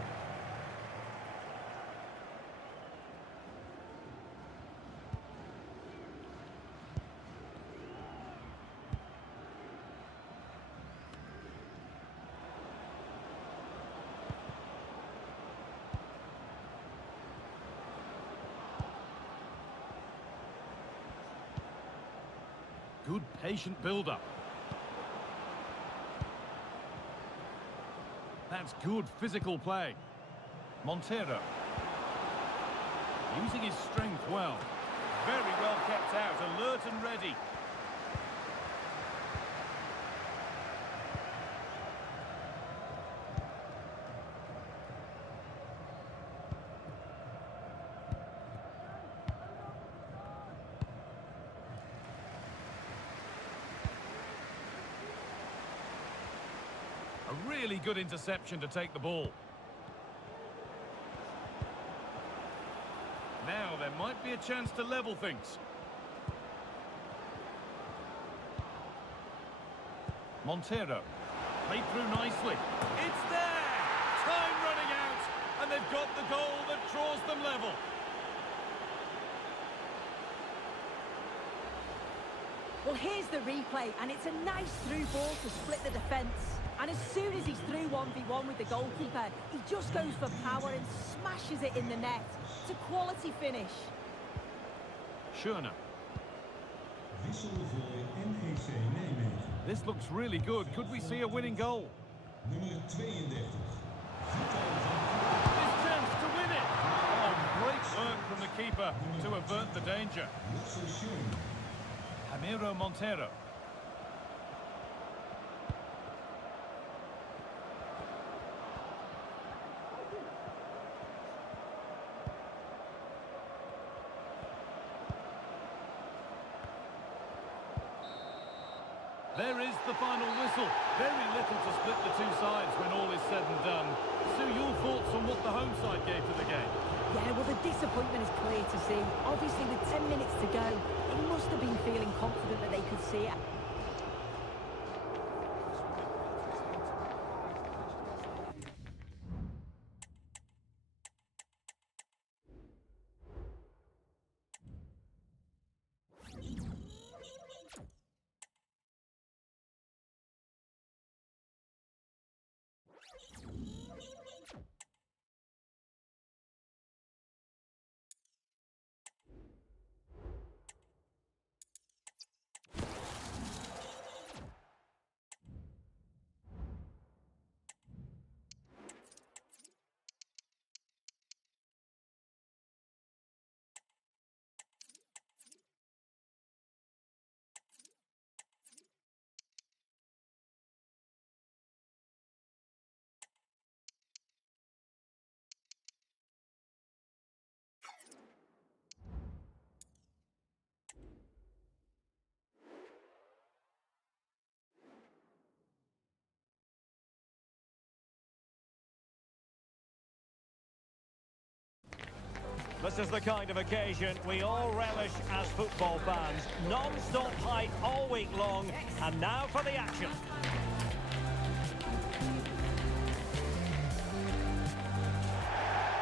Good patient build-up. That's good physical play. Montero. Using his strength well. Very well kept out, alert and ready. A really good interception to take the ball. Now there might be a chance to level things. Montero. Played through nicely. It's there! Time running out, and they've got the goal that draws them level. Well, here's the replay, and it's a nice through ball to split the defence. And as soon as he's through 1v1 with the goalkeeper, he just goes for power and smashes it in the net. It's a quality finish. Schöner. Wissel voor NEC Nijmegen. This looks really good. Could we see a winning goal? Nummer 32. This chance to win it. Oh, great work from the keeper to avert the danger. Ramiro Montero. There is the final whistle. Very little to split the two sides when all is said and done. Sue, your thoughts on what the home side gave to the game? Yeah, well, the disappointment is clear to see. Obviously, with 10 minutes to go, they must have been feeling confident that they could see it. This is the kind of occasion we all relish as football fans. Non-stop hype all week long, and now for the action.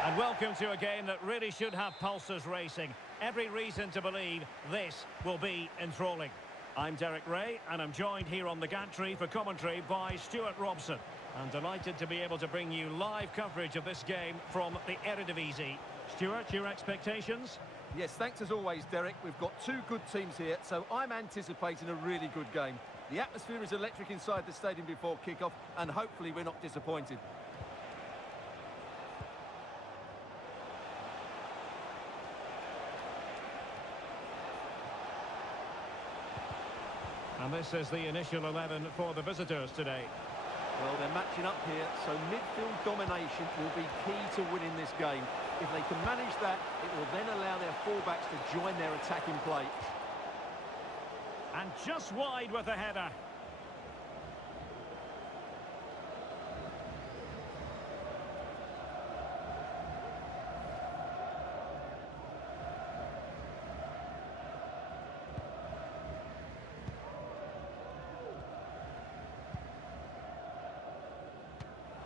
And welcome to a game that really should have pulses racing. Every reason to believe this will be enthralling. I'm Derek Ray, and I'm joined here on the gantry for commentary by Stuart Robson. I'm delighted to be able to bring you live coverage of this game from the Eredivisie. Stuart, your expectations? Yes, thanks as always, Derek. We've got two good teams here, so I'm anticipating a really good game. The atmosphere is electric inside the stadium before kick-off, and hopefully we're not disappointed. And this is the initial 11 for the visitors today. Well, they're matching up here, so midfield domination will be key to winning this game. If they can manage that, it will then allow their fullbacks to join their attacking play. And just wide with the header.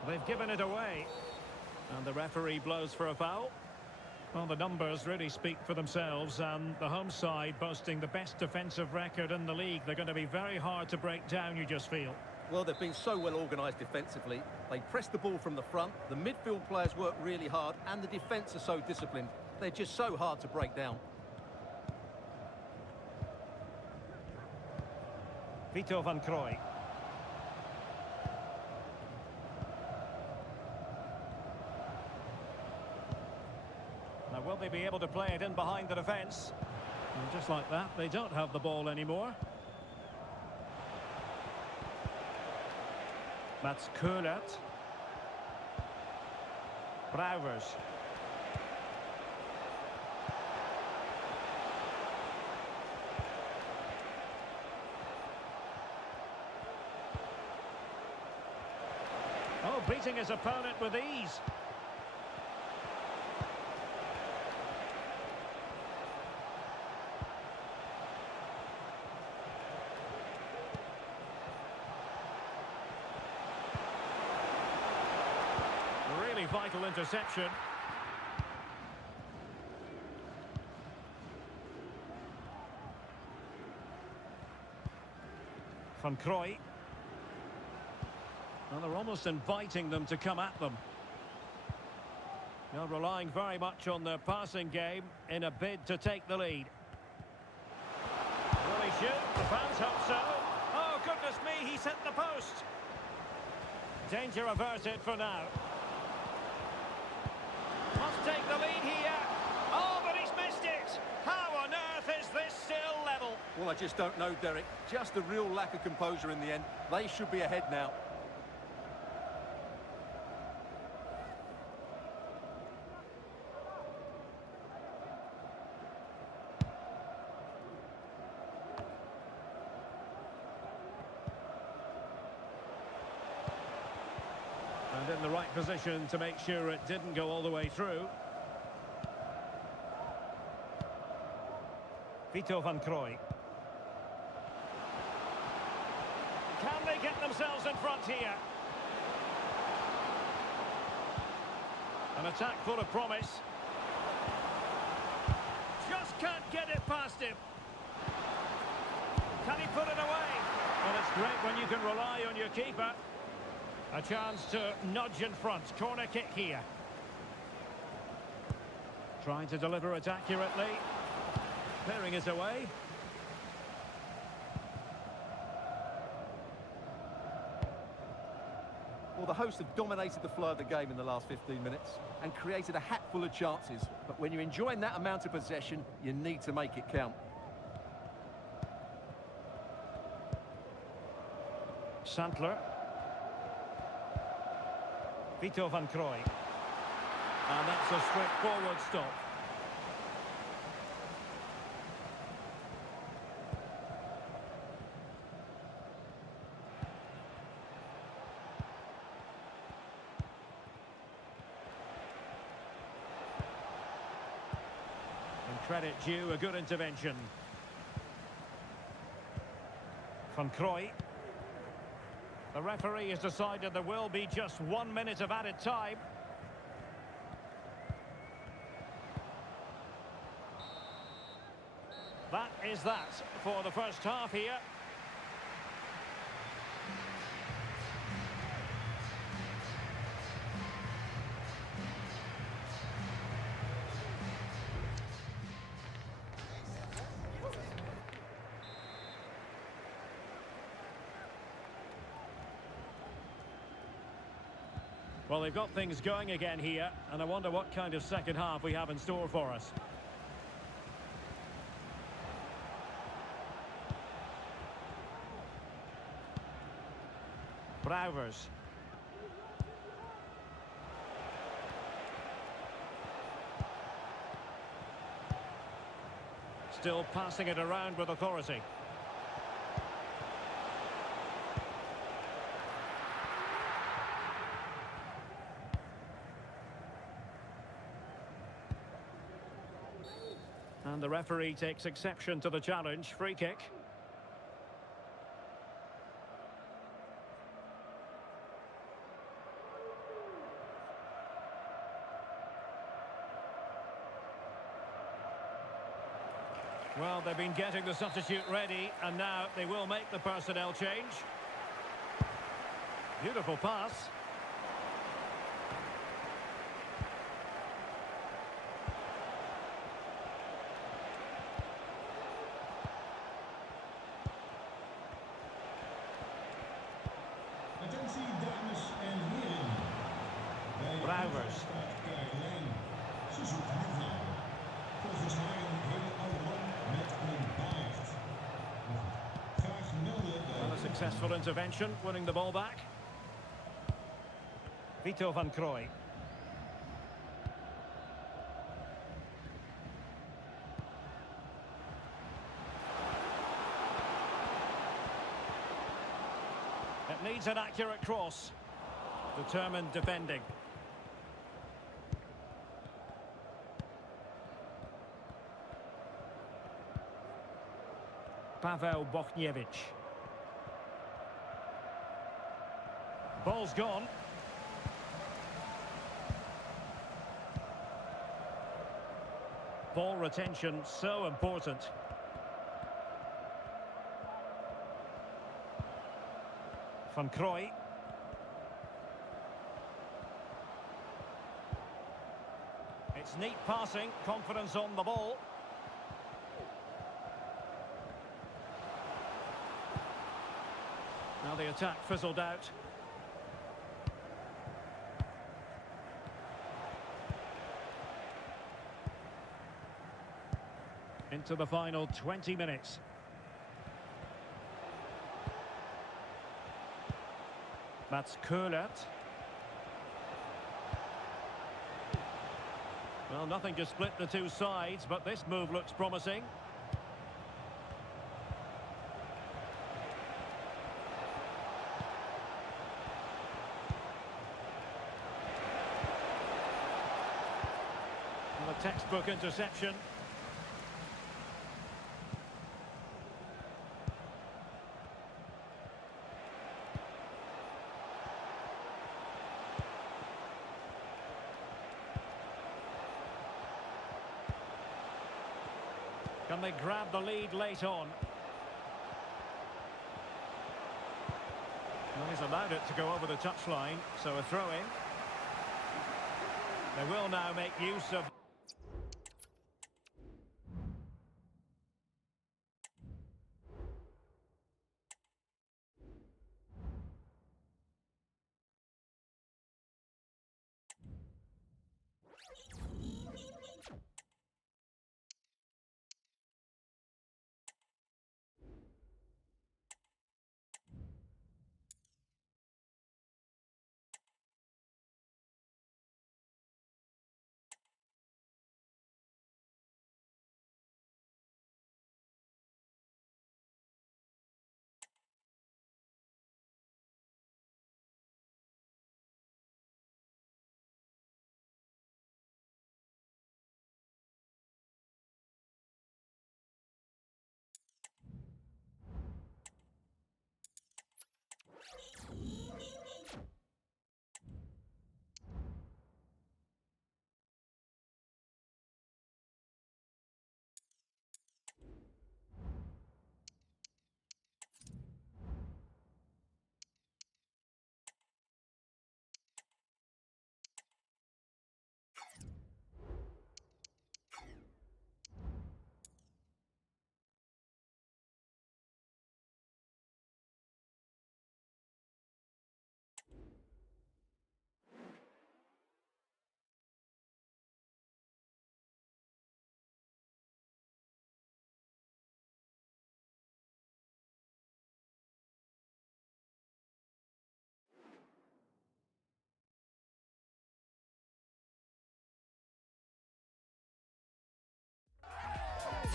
They've given it away. And the referee blows for a foul. Well, the numbers really speak for themselves, and the home side boasting the best defensive record in the league. They're going to be very hard to break down, you just feel. Well, they've been so well organised defensively. They press the ball from the front, the midfield players work really hard, and the defence are so disciplined. They're just so hard to break down. Vito van Krooi. Now, will they be able to play it in behind the defence? And just like that, they don't have the ball anymore. That's Kulat. Brouwers. Oh, beating his opponent with ease. Really vital interception. Van Krooi. Well, they're almost inviting them to come at them. They're relying very much on their passing game in a bid to take the lead. Will he shoot? The fans hope so. Oh, goodness me, he's hit the post. Danger averted for now. Must take the lead here. Oh, but he's missed it. How on earth is this still level? Well, I just don't know, Derek. Just a real lack of composure in the end. They should be ahead now. And in the right position to make sure it didn't go all the way through. Vito van Krooi. Can they get themselves in front here? An attack full of promise. Just can't get it past him. Can he put it away? Well, it's great when you can rely on your keeper. A chance to nudge in front. Corner kick here. Trying to deliver it accurately. Clearing it away. Well, the hosts have dominated the flow of the game in the last 15 minutes and created a hatful of chances. But when you're enjoying that amount of possession, you need to make it count. Sandler. Vito van Krooi. And that's a straightforward stop. And credit due, a good intervention. Van Krooi. The referee has decided there will be just 1 minute of added time. That is that for the first half here. Well, they've got things going again here, and I wonder what kind of second half we have in store for us. Brouwers. Still passing it around with authority. And the referee takes exception to the challenge. Free kick. Well, they've been getting the substitute ready, and now they will make the personnel change. Beautiful pass. Attentie dames en heren. Bij Brouwers. staat Kenalin. Ze zoekt haar vrouw. Volgens haar een hele oude man met een baard. Graag melden bij... Well, a successful intervention, winning the ball back. Vito van Krooi. It needs an accurate cross. Determined defending. Pavel Bochniewicz. Ball's gone. Ball retention so important. Van Krooi. It's neat passing, confidence on the ball. Now the attack fizzled out. Into the final 20 minutes. That's Köhler. Well, nothing to split the two sides, but this move looks promising. And a textbook interception. Can they grab the lead late on? Well, he's allowed it to go over the touchline, so a throw-in. They will now make use of...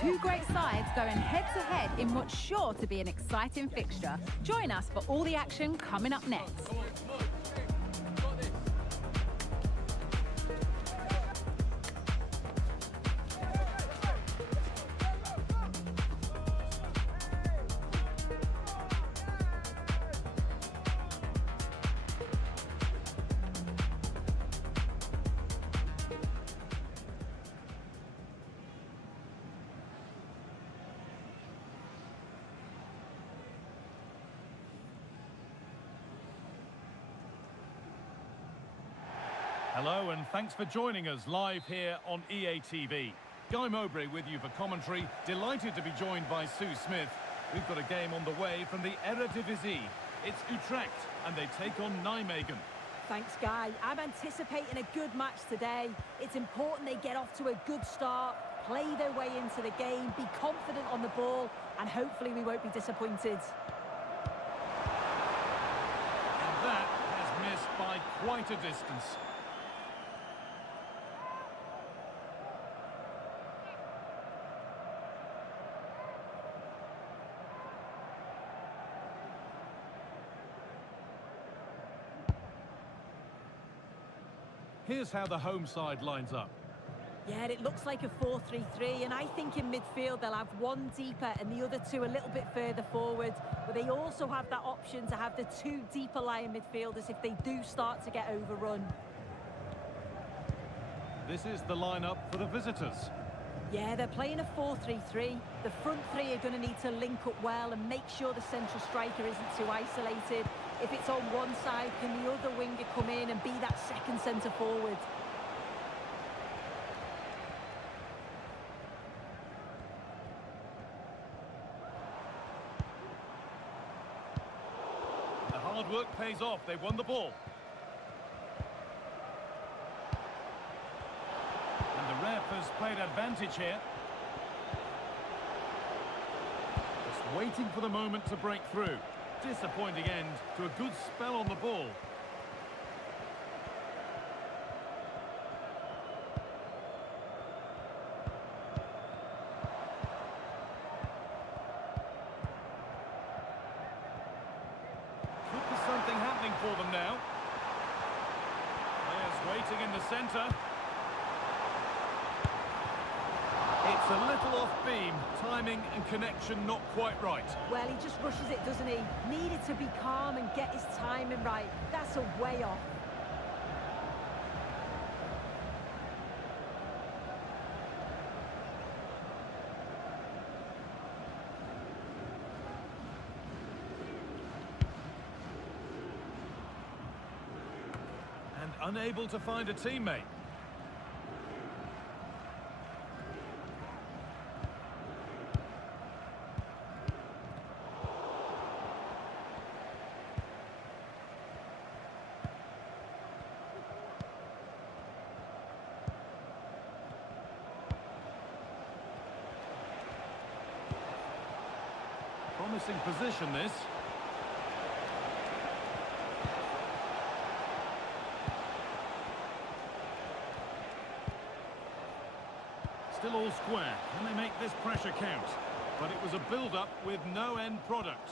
Two great sides going head-to-head in what's sure to be an exciting fixture. Join us for all the action coming up next. Hello and thanks for joining us live here on EA TV. Guy Mowbray with you for commentary. Delighted to be joined by Sue Smith. We've got a game on the way from the Eredivisie. It's Utrecht and they take on Nijmegen. Thanks, Guy. I'm anticipating a good match today. It's important they get off to a good start, play their way into the game, be confident on the ball, and hopefully we won't be disappointed. And that has missed by quite a distance. Here's how the home side lines up. Yeah, it looks like a 4-3-3, and I think in midfield they'll have one deeper and the other two a little bit further forward. But they also have that option to have the two deeper lying midfielders if they do start to get overrun. This is the lineup for the visitors. Yeah, they're playing a 4-3-3. The front three are going to need to link up well and make sure the central striker isn't too isolated. If it's on one side, can the other winger come in and be that second centre forward? The hard work pays off. They won the ball. And the ref has played advantage here. Just waiting for the moment to break through. Disappointing end to a good spell on the ball. Could be something happening for them now. Players waiting in the centre. It's a little off beam, timing and connection not quite right. Well, he just rushes it, doesn't he? Needed to be calm and get his timing right. That's a way off. And unable to find a teammate. Promising position, this. Still all square. Can they make this pressure count? But it was a build-up with no end product.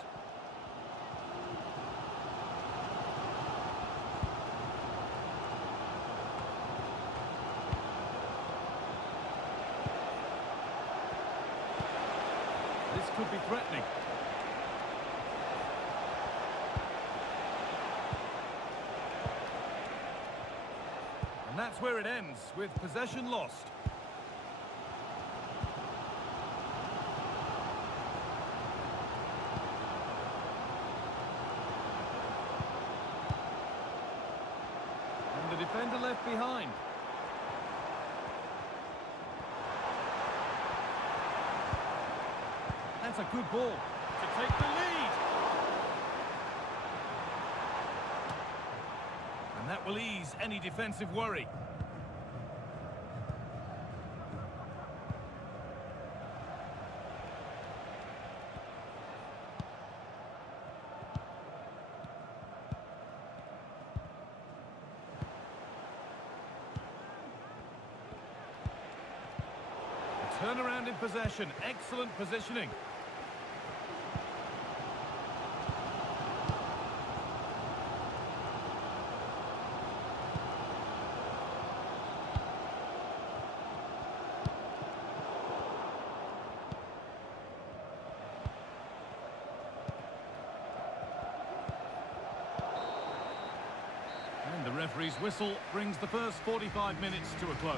This could be threatening. And that's where it ends, with possession lost. And the defender left behind. That's a good ball to take the lead. And that will ease any defensive worry. Turnaround in possession. Excellent positioning. And the referee's whistle brings the first 45 minutes to a close.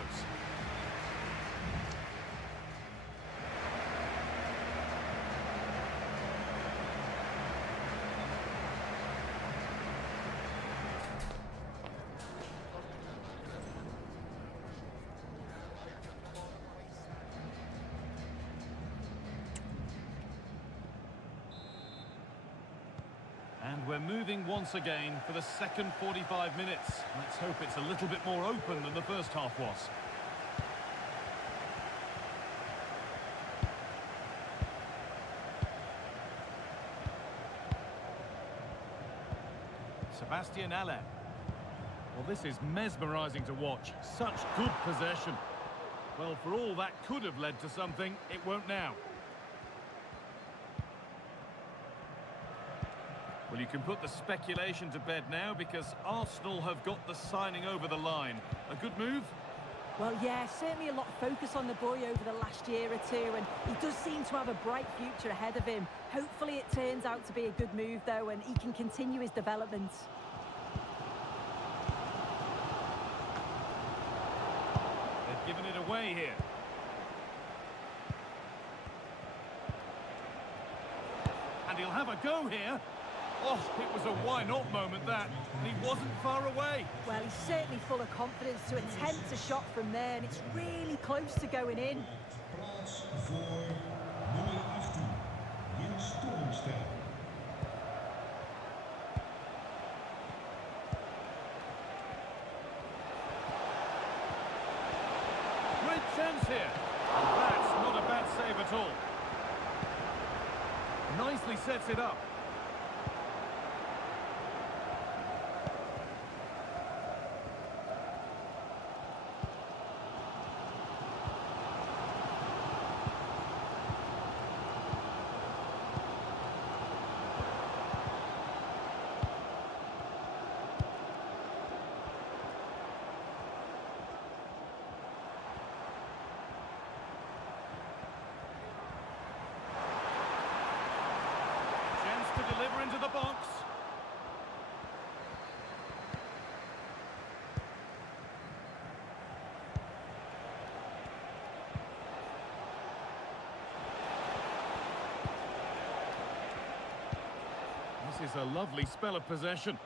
And we're moving once again for the second 45 minutes. Let's hope it's a little bit more open than the first half was. Sebastian Haller. Well, this is mesmerising to watch. Such good possession. Well, for all that could have led to something, it won't now. Well, you can put the speculation to bed now because Arsenal have got the signing over the line. A good move? Well, yeah, certainly a lot of focus on the boy over the last year or two, and he does seem to have a bright future ahead of him. Hopefully it turns out to be a good move, though, and he can continue his development. They've given it away here. And he'll have a go here. Oh, it was a why-not moment, that. And he wasn't far away. Well, he's certainly full of confidence to attempt a shot from there, and it's really close to going in. Plaats voor nummer 18, Jens Toornstel. Great chance here. That's not a bad save at all. Nicely sets it up. To deliver into the box. This is a lovely spell of possession.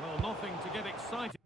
Well, nothing to get excited.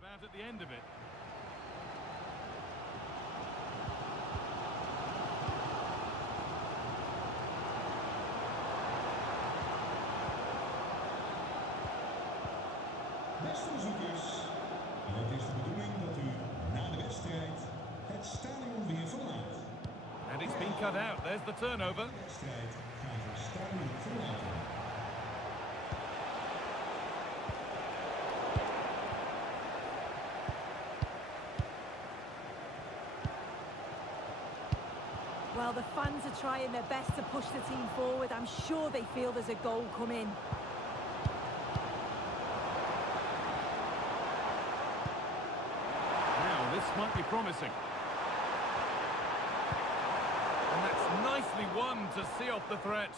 About at the end of it. Beste bezoekers, het is de bedoeling dat u na de wedstrijd het stadion weer verlaat. And it's been cut out. There's the turnover. De wedstrijd gaat het stadion verlaten. Well, the fans fans are trying their best to push the team forward. I'm sure they feel there's a goal coming. Now, this might be promising. And that's nicely won to see off the threat.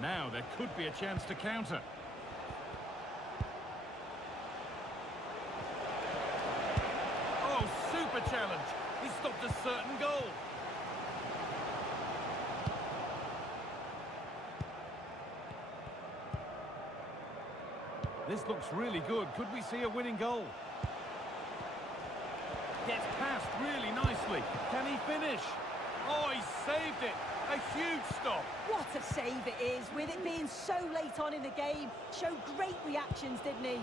Now there could be a chance to counter. Oh, super challenge. He stopped a certain goal. This looks really good. Could we see a winning goal? Gets past really nicely. Can he finish? Oh, he saved it. A huge stop. What a save it is, with it being so late on in the game. Showed great reactions, didn't he?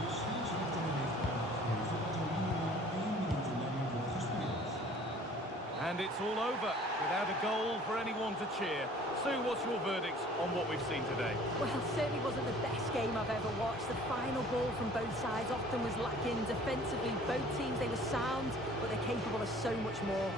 De scheidsrechter heeft aangegeven dat er minimaal 1 minuut langer wordt gespeeld. And it's all over, without a goal for anyone to cheer. Sue, what's your verdict on what we've seen today? Well, it certainly wasn't the best game I've ever watched. The final ball from both sides often was lacking. Defensively, both teams, they were sound, but they're capable of so much more.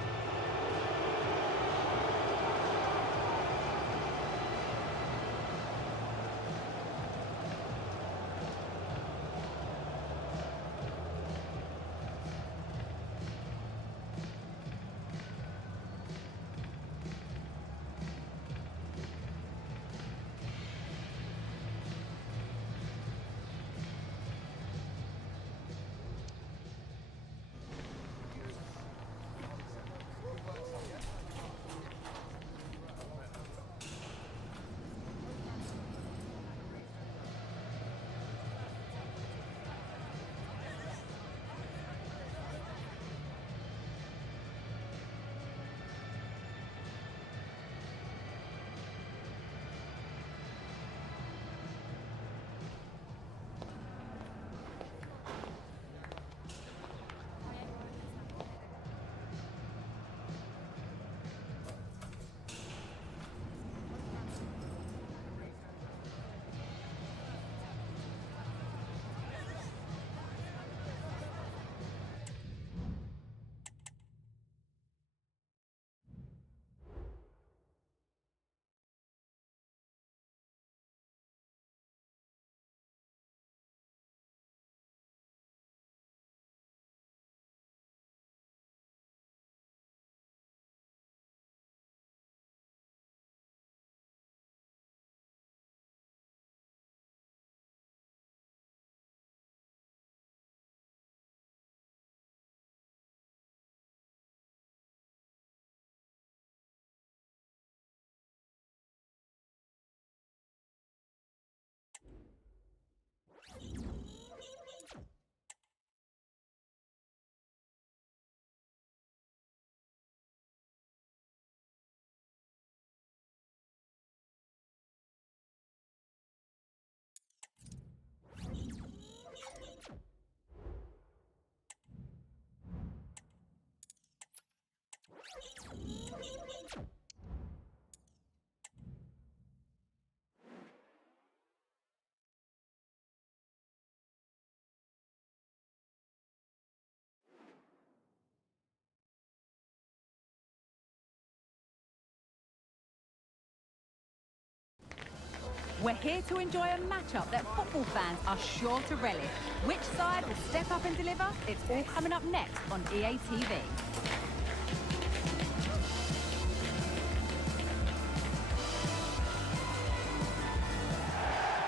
We're here to enjoy a matchup that football fans are sure to relish. Which side will step up and deliver? It's all coming up next on EA TV.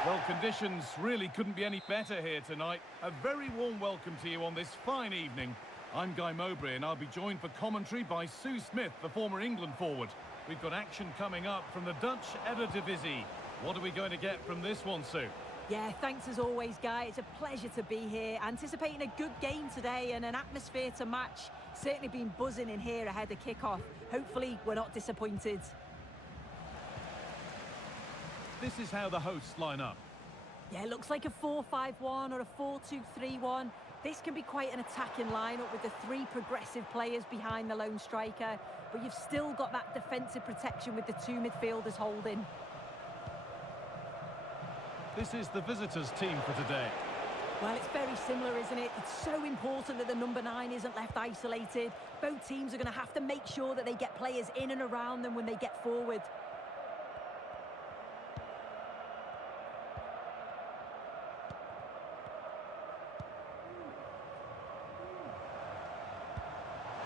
Well, conditions really couldn't be any better here tonight. A very warm welcome to you on this fine evening. I'm Guy Mowbray and I'll be joined for commentary by Sue Smith, the former England forward. We've got action coming up from the Dutch Eredivisie. What are we going to get from this one, Sue? Yeah, thanks as always, Guy. It's a pleasure to be here. Anticipating a good game today and an atmosphere to match. Certainly been buzzing in here ahead of kick-off. Hopefully, we're not disappointed. This is how the hosts line up. Yeah, it looks like a 4-5-1 or a 4-2-3-1. This can be quite an attacking lineup with the three progressive players behind the lone striker, but you've still got that defensive protection with the two midfielders holding. This is the visitors' team for today. Well, it's very similar, isn't it? It's so important that the number 9 isn't left isolated. Both teams are going to have to make sure that they get players in and around them when they get forward.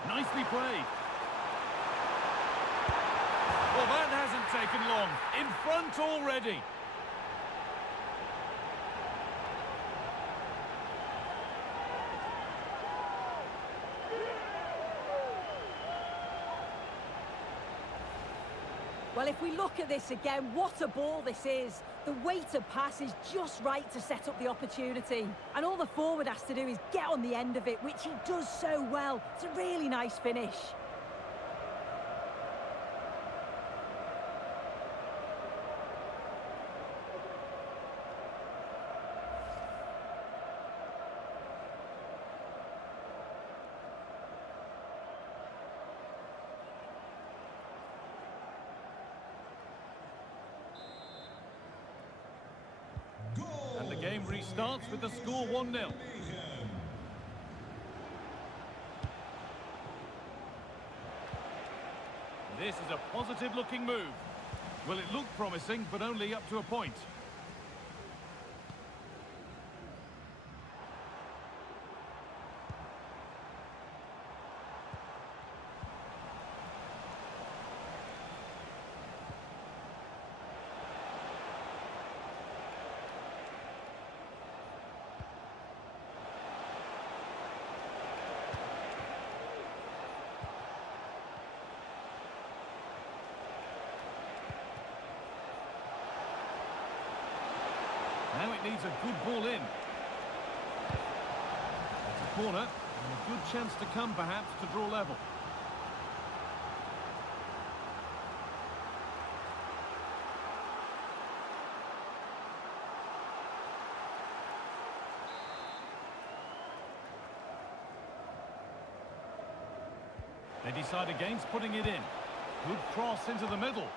Nicely played. Well, that hasn't taken long. In front already. Well, if we look at this again, what a ball this is. The weighted pass is just right to set up the opportunity. And all the forward has to do is get on the end of it, which he does so well. It's a really nice finish. And the game restarts with the score 1-0. This is a positive-looking move. Well, it looked promising, but only up to a point. Now it needs a good ball in. It's a corner, and a good chance to come, perhaps, to draw level. They decide against putting it in. Good cross into the middle.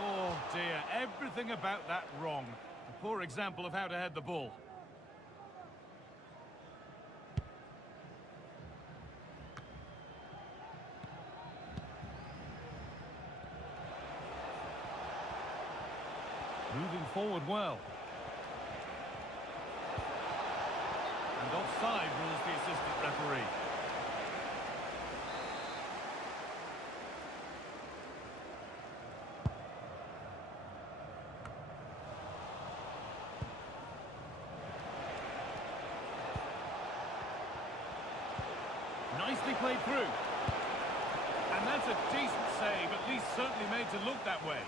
Oh dear, everything about that wrong. A poor example of how to head the ball. Moving forward well. And offside rules the assistant referee. Nicely played through. And that's a decent save, at least certainly made to look that way.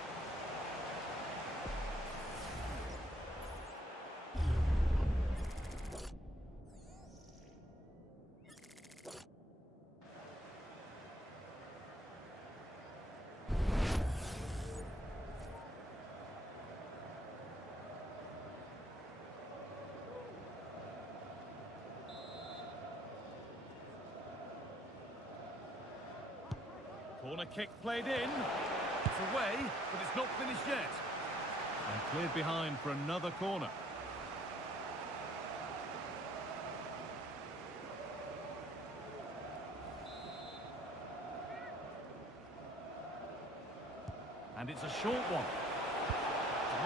Corner kick played in. It's away, but it's not finished yet. And cleared behind for another corner. And it's a short one.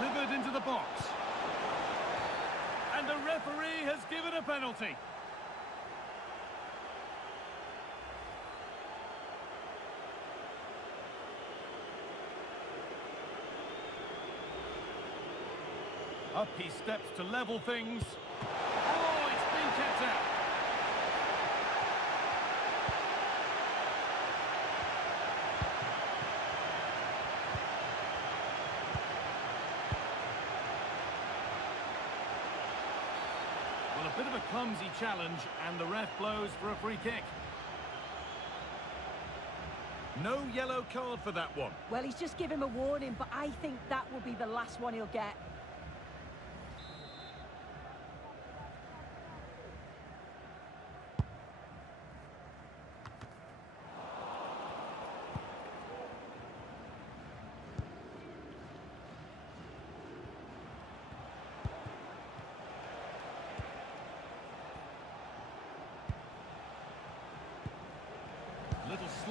Delivered into the box. And the referee has given a penalty. Up he steps to level things. Oh, it's been kept out. Well, a bit of a clumsy challenge, and the ref blows for a free kick. No yellow card for that one. Well, he's just given him a warning, but I think that will be the last one he'll get.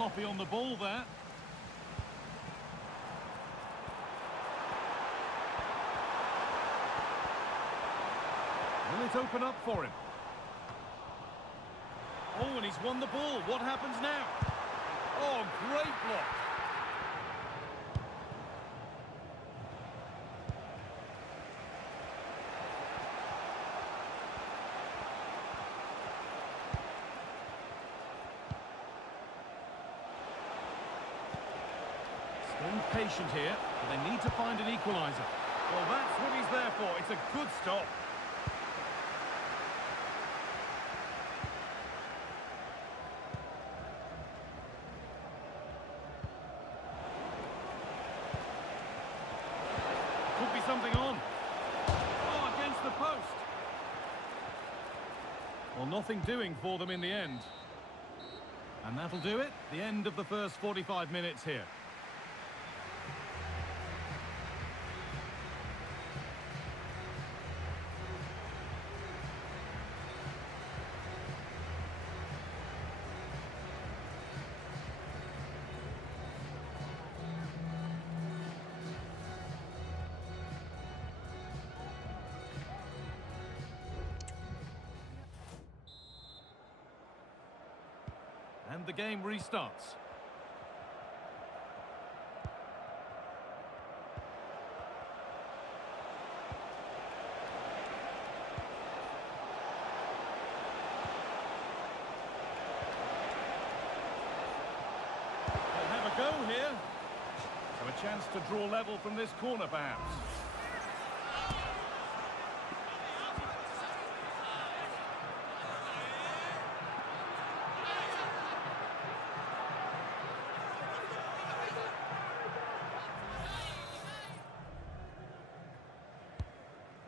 sloppy on the ball there. Will it open up for him? Oh, and he's won the ball. What happens now? Oh, great block. Staying patient here, but they need to find an equaliser. Well, that's what he's there for. It's a good stop. Could be something on. Oh, against the post. Well, nothing doing for them in the end. And that'll do it. The end of the first 45 minutes here. And the game restarts. They'll have a go here. So a chance to draw level from this corner, perhaps.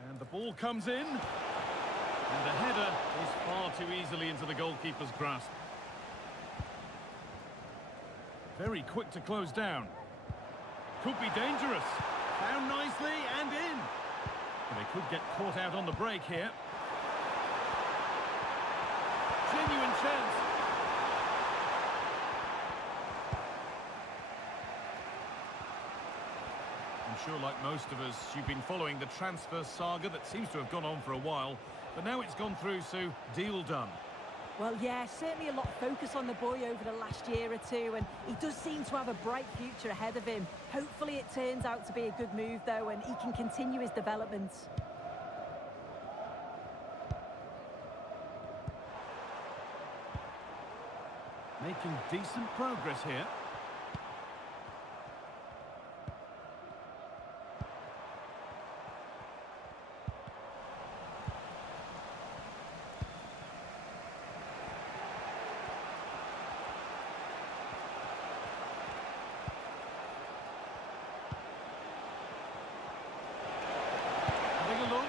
And the ball comes in. And the header is far too easily into the goalkeeper's grasp. Very quick to close down. Could be dangerous. Found nicely and in. And they could get caught out on the break here. Genuine chance. I'm sure, like most of us, you've been following the transfer saga that seems to have gone on for a while. But now it's gone through, so deal done. Well, yeah, certainly a lot of focus on the boy over the last year or two, and he does seem to have a bright future ahead of him. Hopefully it turns out to be a good move, though, and he can continue his development. Making decent progress here. Having a look.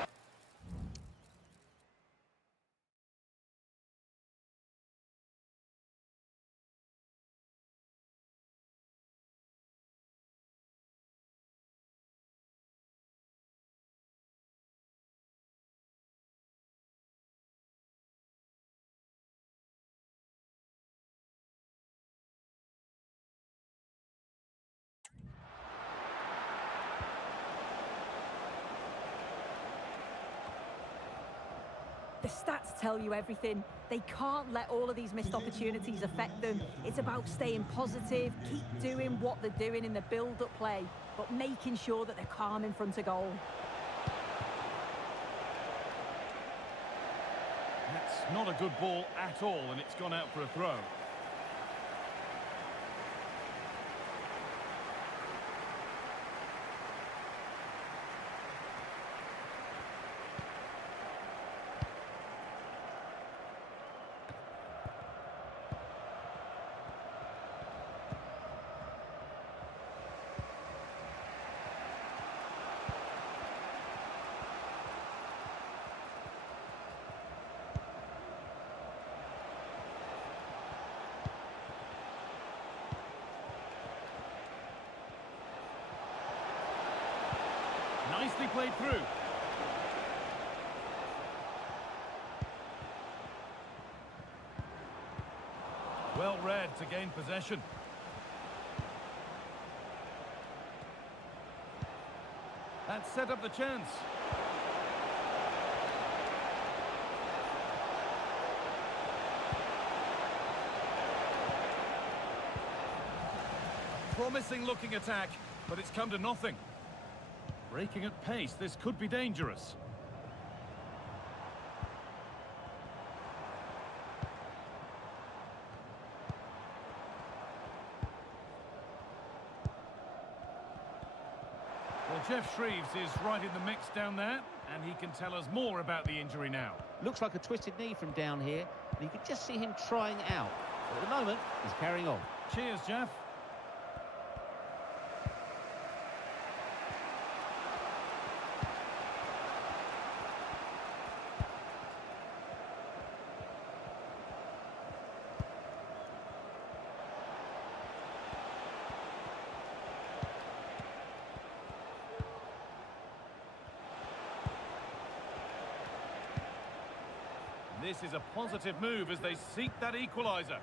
The stats tell you everything. They can't let all of these missed opportunities affect them. It's about staying positive, keep doing what they're doing in the build-up play, but making sure that they're calm in front of goal. That's not a good ball at all, and it's gone out for a throw. Nicely played through. Well read to gain possession. That set up the chance. Promising looking attack, but it's come to nothing. Breaking at pace, this could be dangerous. Well, Jeff Shreves is right in the mix down there, and he can tell us more about the injury now. Looks like a twisted knee from down here, and you can just see him trying it out. But at the moment, he's carrying on. Cheers, Jeff. This is a positive move as they seek that equaliser.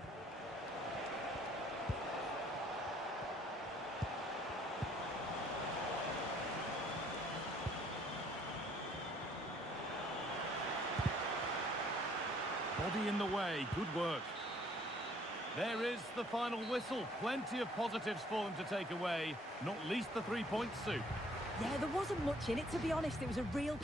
Body in the way, good work. There is the final whistle. Plenty of positives for them to take away, not least the 3 points, Sue. Yeah, there wasn't much in it, to be honest. It was a real